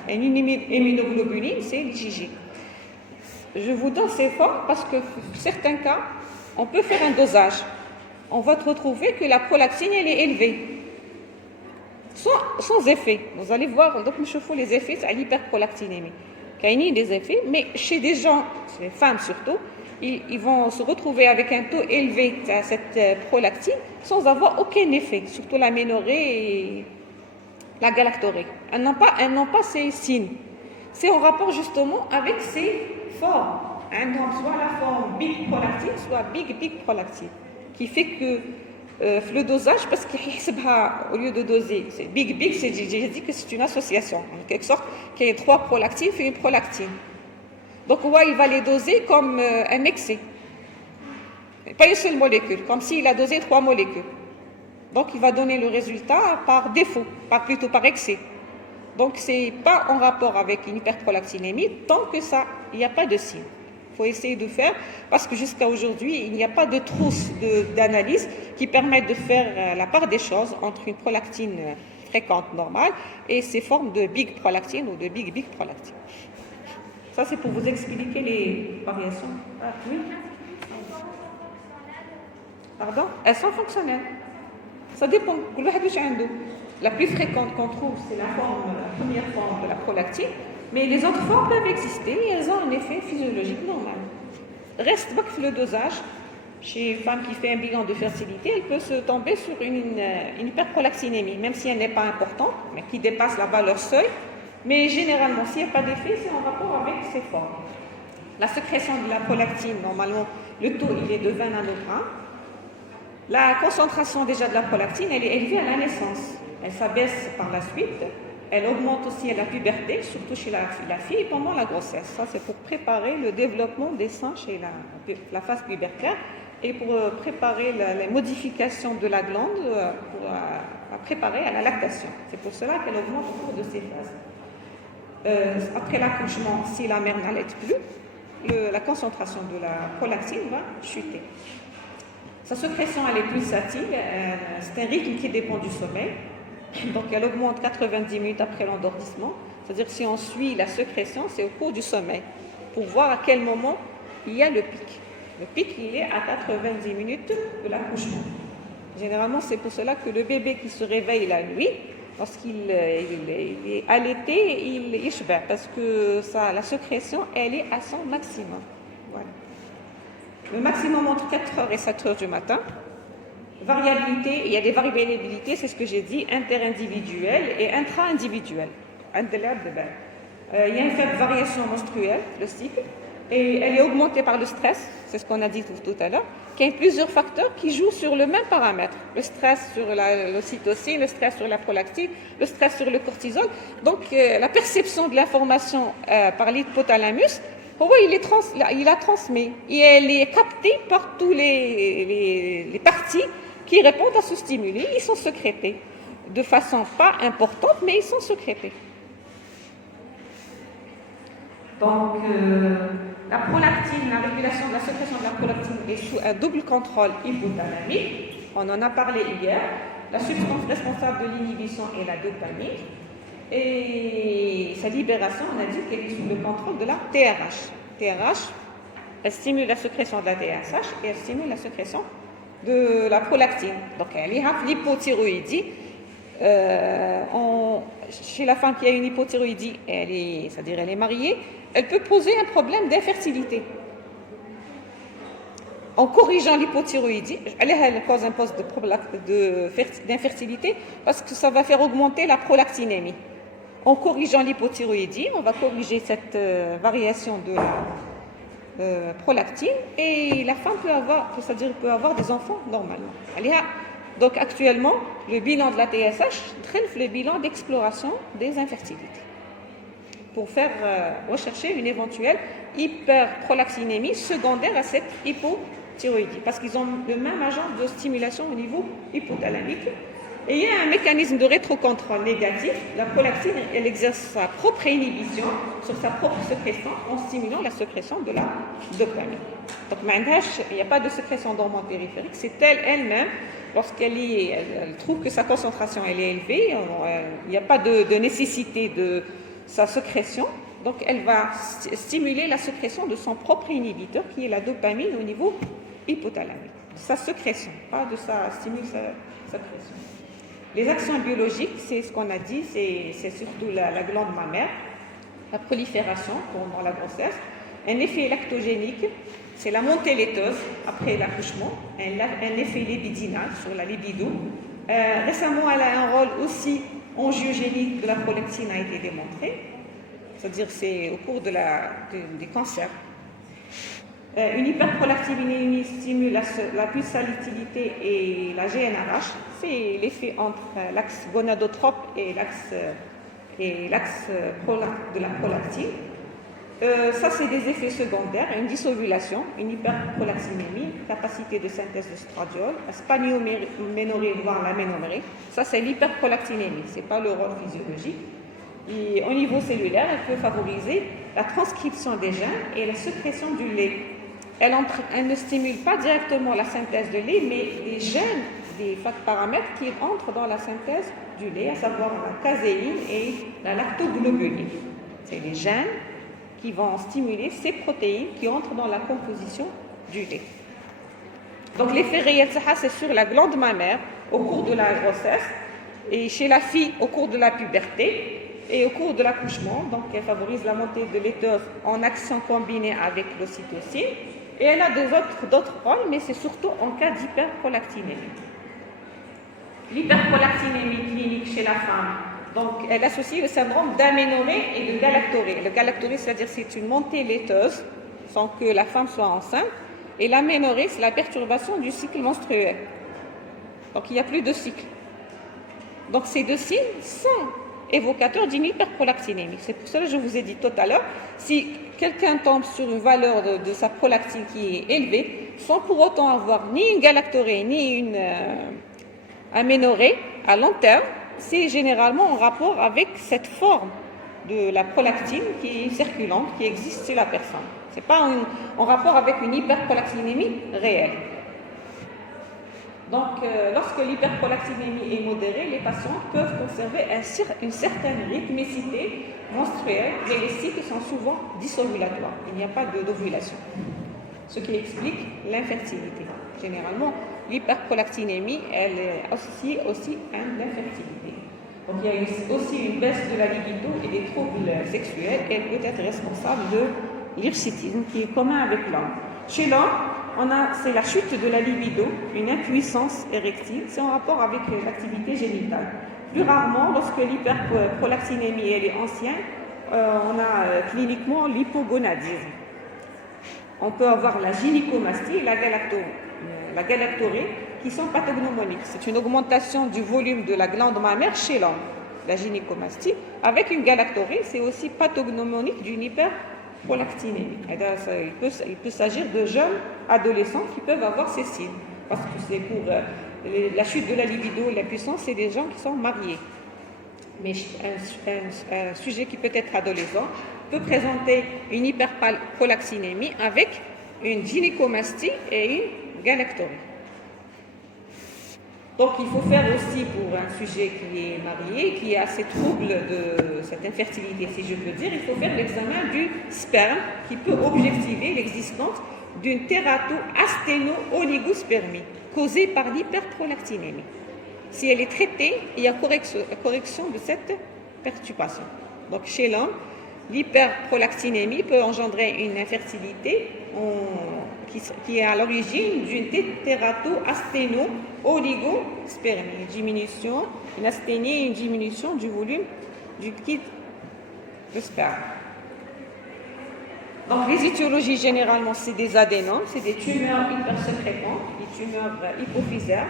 à une immunoglobuline, c'est l'IgG. Je vous donne ces formes parce que dans certains cas, on peut faire un dosage. On va retrouver que la prolactine, elle est élevée, sans effet. Vous allez voir, donc, je fais les effets à l'hyperprolactinémie. Il y a des effets, mais chez des gens, les femmes surtout, ils vont se retrouver avec un taux élevé à cette prolactine sans avoir aucun effet, surtout l'aménorrhée et la galactorrhée. Elles n'ont pas ces signes. C'est en rapport justement avec ces formes. Donc, soit la forme big prolactine, soit big prolactine, qui fait que le dosage, parce qu'au lieu de doser, c'est big, j'ai dit que c'est une association. En quelque sorte, qu'il y ait trois prolactines, fait une prolactine. Donc, ouais, il va les doser comme un excès. Pas une seule molécule, comme s'il a dosé 3 molécules. Donc, il va donner le résultat par défaut, plutôt par excès. Donc, ce n'est pas en rapport avec une hyperprolactinémie tant que ça, il n'y a pas de signe. Il faut essayer de faire, parce que jusqu'à aujourd'hui, il n'y a pas de trousse d'analyse qui permettent de faire la part des choses entre une prolactine fréquente normale et ces formes de big prolactine ou de big prolactine. Ça, c'est pour vous expliquer les variations. Ah, oui. Pardon? Elles sont fonctionnelles. Ça dépend. La plus fréquente qu'on trouve, c'est la première forme de la prolactine, mais les autres formes peuvent exister et elles ont un effet physiologique normal. Reste pas que le dosage. Chez une femme qui fait un bilan de fertilité, elle peut se tomber sur une hyperprolactinémie, même si elle n'est pas importante, mais qui dépasse la valeur seuil. Mais généralement, s'il n'y a pas d'effet, c'est en rapport avec ces formes. La sécrétion de la prolactine, normalement, le taux il est de 20 nanogrammes. La concentration déjà de la prolactine, elle est élevée à la naissance. Elle s'abaisse par la suite. Elle augmente aussi à la puberté, surtout chez la fille et pendant la grossesse. Ça, c'est pour préparer le développement des seins chez la phase pubertaire et pour préparer les modifications de la glande pour préparer à la lactation. C'est pour cela qu'elle augmente au cours de ces phases. Après l'accouchement, si la mère n'allait plus, la concentration de la prolactine va chuter. Sa sécrétion, elle est pulsative, c'est un rythme qui dépend du sommeil. Donc, elle augmente 90 minutes après l'endormissement. C'est-à-dire que si on suit la sécrétion, c'est au cours du sommeil, pour voir à quel moment il y a le pic. Le pic, il est à 90 minutes de l'accouchement. Généralement, c'est pour cela que le bébé qui se réveille la nuit, lorsqu'il est allaité, il chevère, parce que la sécrétion, elle est à son maximum. Voilà. Le maximum entre 4h et 7h du matin. Variabilité, il y a des variabilités, c'est ce que j'ai dit, interindividuelles et intra-individuelles. Il y a une faible variation menstruelle, le cycle, et elle est augmentée par le stress, c'est ce qu'on a dit tout à l'heure, qu'il y a plusieurs facteurs qui jouent sur le même paramètre. Le stress sur l'ocytocine, le stress sur la prolactine, le stress sur le cortisol. Donc, la perception de l'information par l'hypothalamus, il la transmet. Et elle est captée par tous les parties qui répondent à ce stimuli. Ils sont sécrétés. De façon pas importante, mais ils sont sécrétés. Donc, la prolactine, la régulation de la sécrétion de la prolactine est sous un double contrôle hypothalamique. On en a parlé hier. La substance responsable de l'inhibition est la dopamine. Et sa libération, on a dit qu'elle est sous le contrôle de la TRH. TRH, elle stimule la sécrétion de la TSH et elle stimule la sécrétion de la prolactine. Donc, elle y a l'hypothyroïdie. Chez la femme qui a une hypothyroïdie, c'est-à-dire elle est mariée, elle peut poser un problème d'infertilité. En corrigeant l'hypothyroïdie, elle cause un poste d'infertilité parce que ça va faire augmenter la prolactinémie. En corrigeant l'hypothyroïdie, on va corriger cette variation de la prolactine et la femme peut avoir des enfants normalement. Donc actuellement, le bilan de la TSH traîne le bilan d'exploration des infertilités pour faire rechercher une éventuelle hyperprolactinémie secondaire à cette hypothyroïdie parce qu'ils ont le même agent de stimulation au niveau hypothalamique. Et il y a un mécanisme de rétrocontrôle négatif. La prolactine, elle exerce sa propre inhibition sur sa propre sécrétion en stimulant la sécrétion de la dopamine. Donc, il n'y a pas de sécrétion d'hormones périphériques, c'est elle-même, lorsqu'elle trouve que sa concentration elle est élevée, il n'y a pas de nécessité de sa sécrétion, donc elle va stimuler la sécrétion de son propre inhibiteur qui est la dopamine au niveau hypothalamique. Sa sécrétion, pas de sa sécrétion. Les actions biologiques, c'est ce qu'on a dit, c'est surtout la glande mammaire, la prolifération pendant la grossesse, un effet lactogénique, c'est la montée laiteuse après l'accouchement, un effet libidinal sur la libido. Récemment, elle a un rôle aussi angiogénique de la prolactine a été démontré, c'est-à-dire c'est au cours des cancers. Une hyperprolactinémie stimule la pulsatilité et la GnRH. C'est l'effet entre l'axe gonadotrope et l'axe de la prolactine. Ça, c'est des effets secondaires. Une dysovulation, une hyperprolactinémie, capacité de synthèse de stradiol, spanioménorrhée, voire la ménorrhée. Ça, c'est l'hyperprolactinémie. Ce n'est pas le rôle physiologique. Et au niveau cellulaire, elle peut favoriser la transcription des gènes et la sécrétion du lait. Elle ne stimule pas directement la synthèse de lait, mais des gènes, des paramètres qui entrent dans la synthèse du lait, à savoir la caséine et la lactoglobuline. C'est les gènes qui vont stimuler ces protéines qui entrent dans la composition du lait. Donc l'effet réel, c'est sur la glande mammaire au cours de la grossesse et chez la fille au cours de la puberté et au cours de l'accouchement. Donc elle favorise la montée de laiteuse en action combinée avec l'ocytocine. Et elle a d'autres rôles, mais c'est surtout en cas d'hyperprolactinémie. L'hyperprolactinémie clinique chez la femme, donc elle associe le syndrome d'aménorrhée et de galactorrhée. Le galactorrhée, c'est-à-dire c'est une montée laiteuse sans que la femme soit enceinte. Et l'aménorrhée, c'est la perturbation du cycle menstruel. Donc il n'y a plus de cycle. Donc ces deux signes sont évocateurs d'une hyperprolactinémie. C'est pour cela que je vous ai dit tout à l'heure, si quelqu'un tombe sur une valeur de sa prolactine qui est élevée, sans pour autant avoir ni une galactorrhée ni une aménorrhée à long terme, c'est généralement en rapport avec cette forme de la prolactine qui est circulante, qui existe chez la personne. Ce n'est pas en rapport avec une hyperprolactinémie réelle. Donc, lorsque l'hyperprolactinémie est modérée, les patients peuvent conserver une certaine rythmicité menstruelle et les cycles sont souvent dysovulatoires. Il n'y a pas d'ovulation, ce qui explique l'infertilité. Généralement, l'hyperprolactinémie, elle est associée aussi à l'infertilité. Donc, il y a aussi une baisse de la libido et des troubles sexuels et elle peut être responsable de l'hirsutisme qui est commun avec l'homme. Chez l'homme, c'est la chute de la libido, une impuissance érectile, c'est en rapport avec l'activité génitale. Plus rarement, lorsque l'hyperprolactinémie elle est ancienne, on a cliniquement l'hypogonadisme. On peut avoir la gynécomastie et la la galactorée, qui sont pathognomoniques. C'est une augmentation du volume de la glande mammaire chez l'homme, la gynécomastie, avec une galactorée, c'est aussi pathognomonique d'une hyperprolactinémie. Il peut s'agir de jeunes adolescents qui peuvent avoir ces signes, parce que c'est pour la chute de la libido, la puissance, c'est des gens qui sont mariés. Mais un sujet qui peut être adolescent peut présenter une hyperprolactinémie avec une gynécomastie et une galactorée. Donc il faut faire aussi pour un sujet qui est marié, qui a ces troubles de cette infertilité, si je peux dire, il faut faire l'examen du sperme qui peut objectiver l'existence d'une térato-asténo-oligospermie causée par l'hyperprolactinémie. Si elle est traitée, il y a correction de cette perturbation. Donc chez l'homme, l'hyperprolactinémie peut engendrer une infertilité qui est à l'origine d'une térato-asténo-oligospermie, une asthénie et une diminution du volume du liquide de sperme. Donc les étiologies, généralement, c'est des adénomes, c'est des tumeurs hypersécrétantes, des tumeurs hypophysaires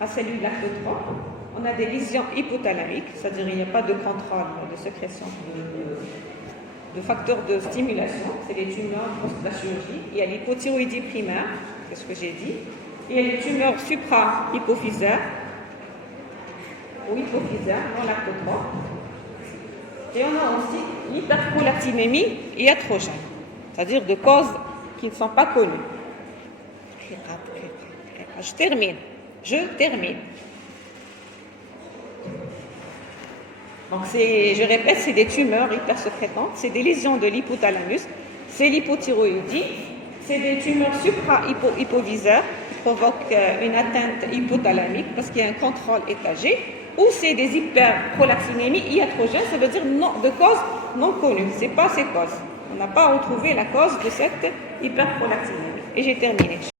à cellules lactotrophes. On a des lésions hypothalamiques, c'est-à-dire il n'y a pas de contrôle de sécrétion de facteurs de stimulation, c'est les tumeurs post la chirurgie. Il y a l'hypothyroïdie primaire, c'est ce que j'ai dit. Il y a les tumeurs supra-hypophysaires ou hypophysaires non lactotrophes. Et on a aussi l'hyperprolactinémie iatrogène, c'est-à-dire de causes qui ne sont pas connues. Je termine. Donc, je répète, c'est des tumeurs hypersécrétantes, c'est des lésions de l'hypothalamus, c'est l'hypothyroïdie, c'est des tumeurs supra-hypovisaires qui provoquent une atteinte hypothalamique parce qu'il y a un contrôle étagé, ou c'est des hyperprolactinémies iatrogènes, ça veut dire de cause non connue, ce n'est pas ces causes. On n'a pas retrouvé la cause de cette hyperprolactinémie. Et j'ai terminé.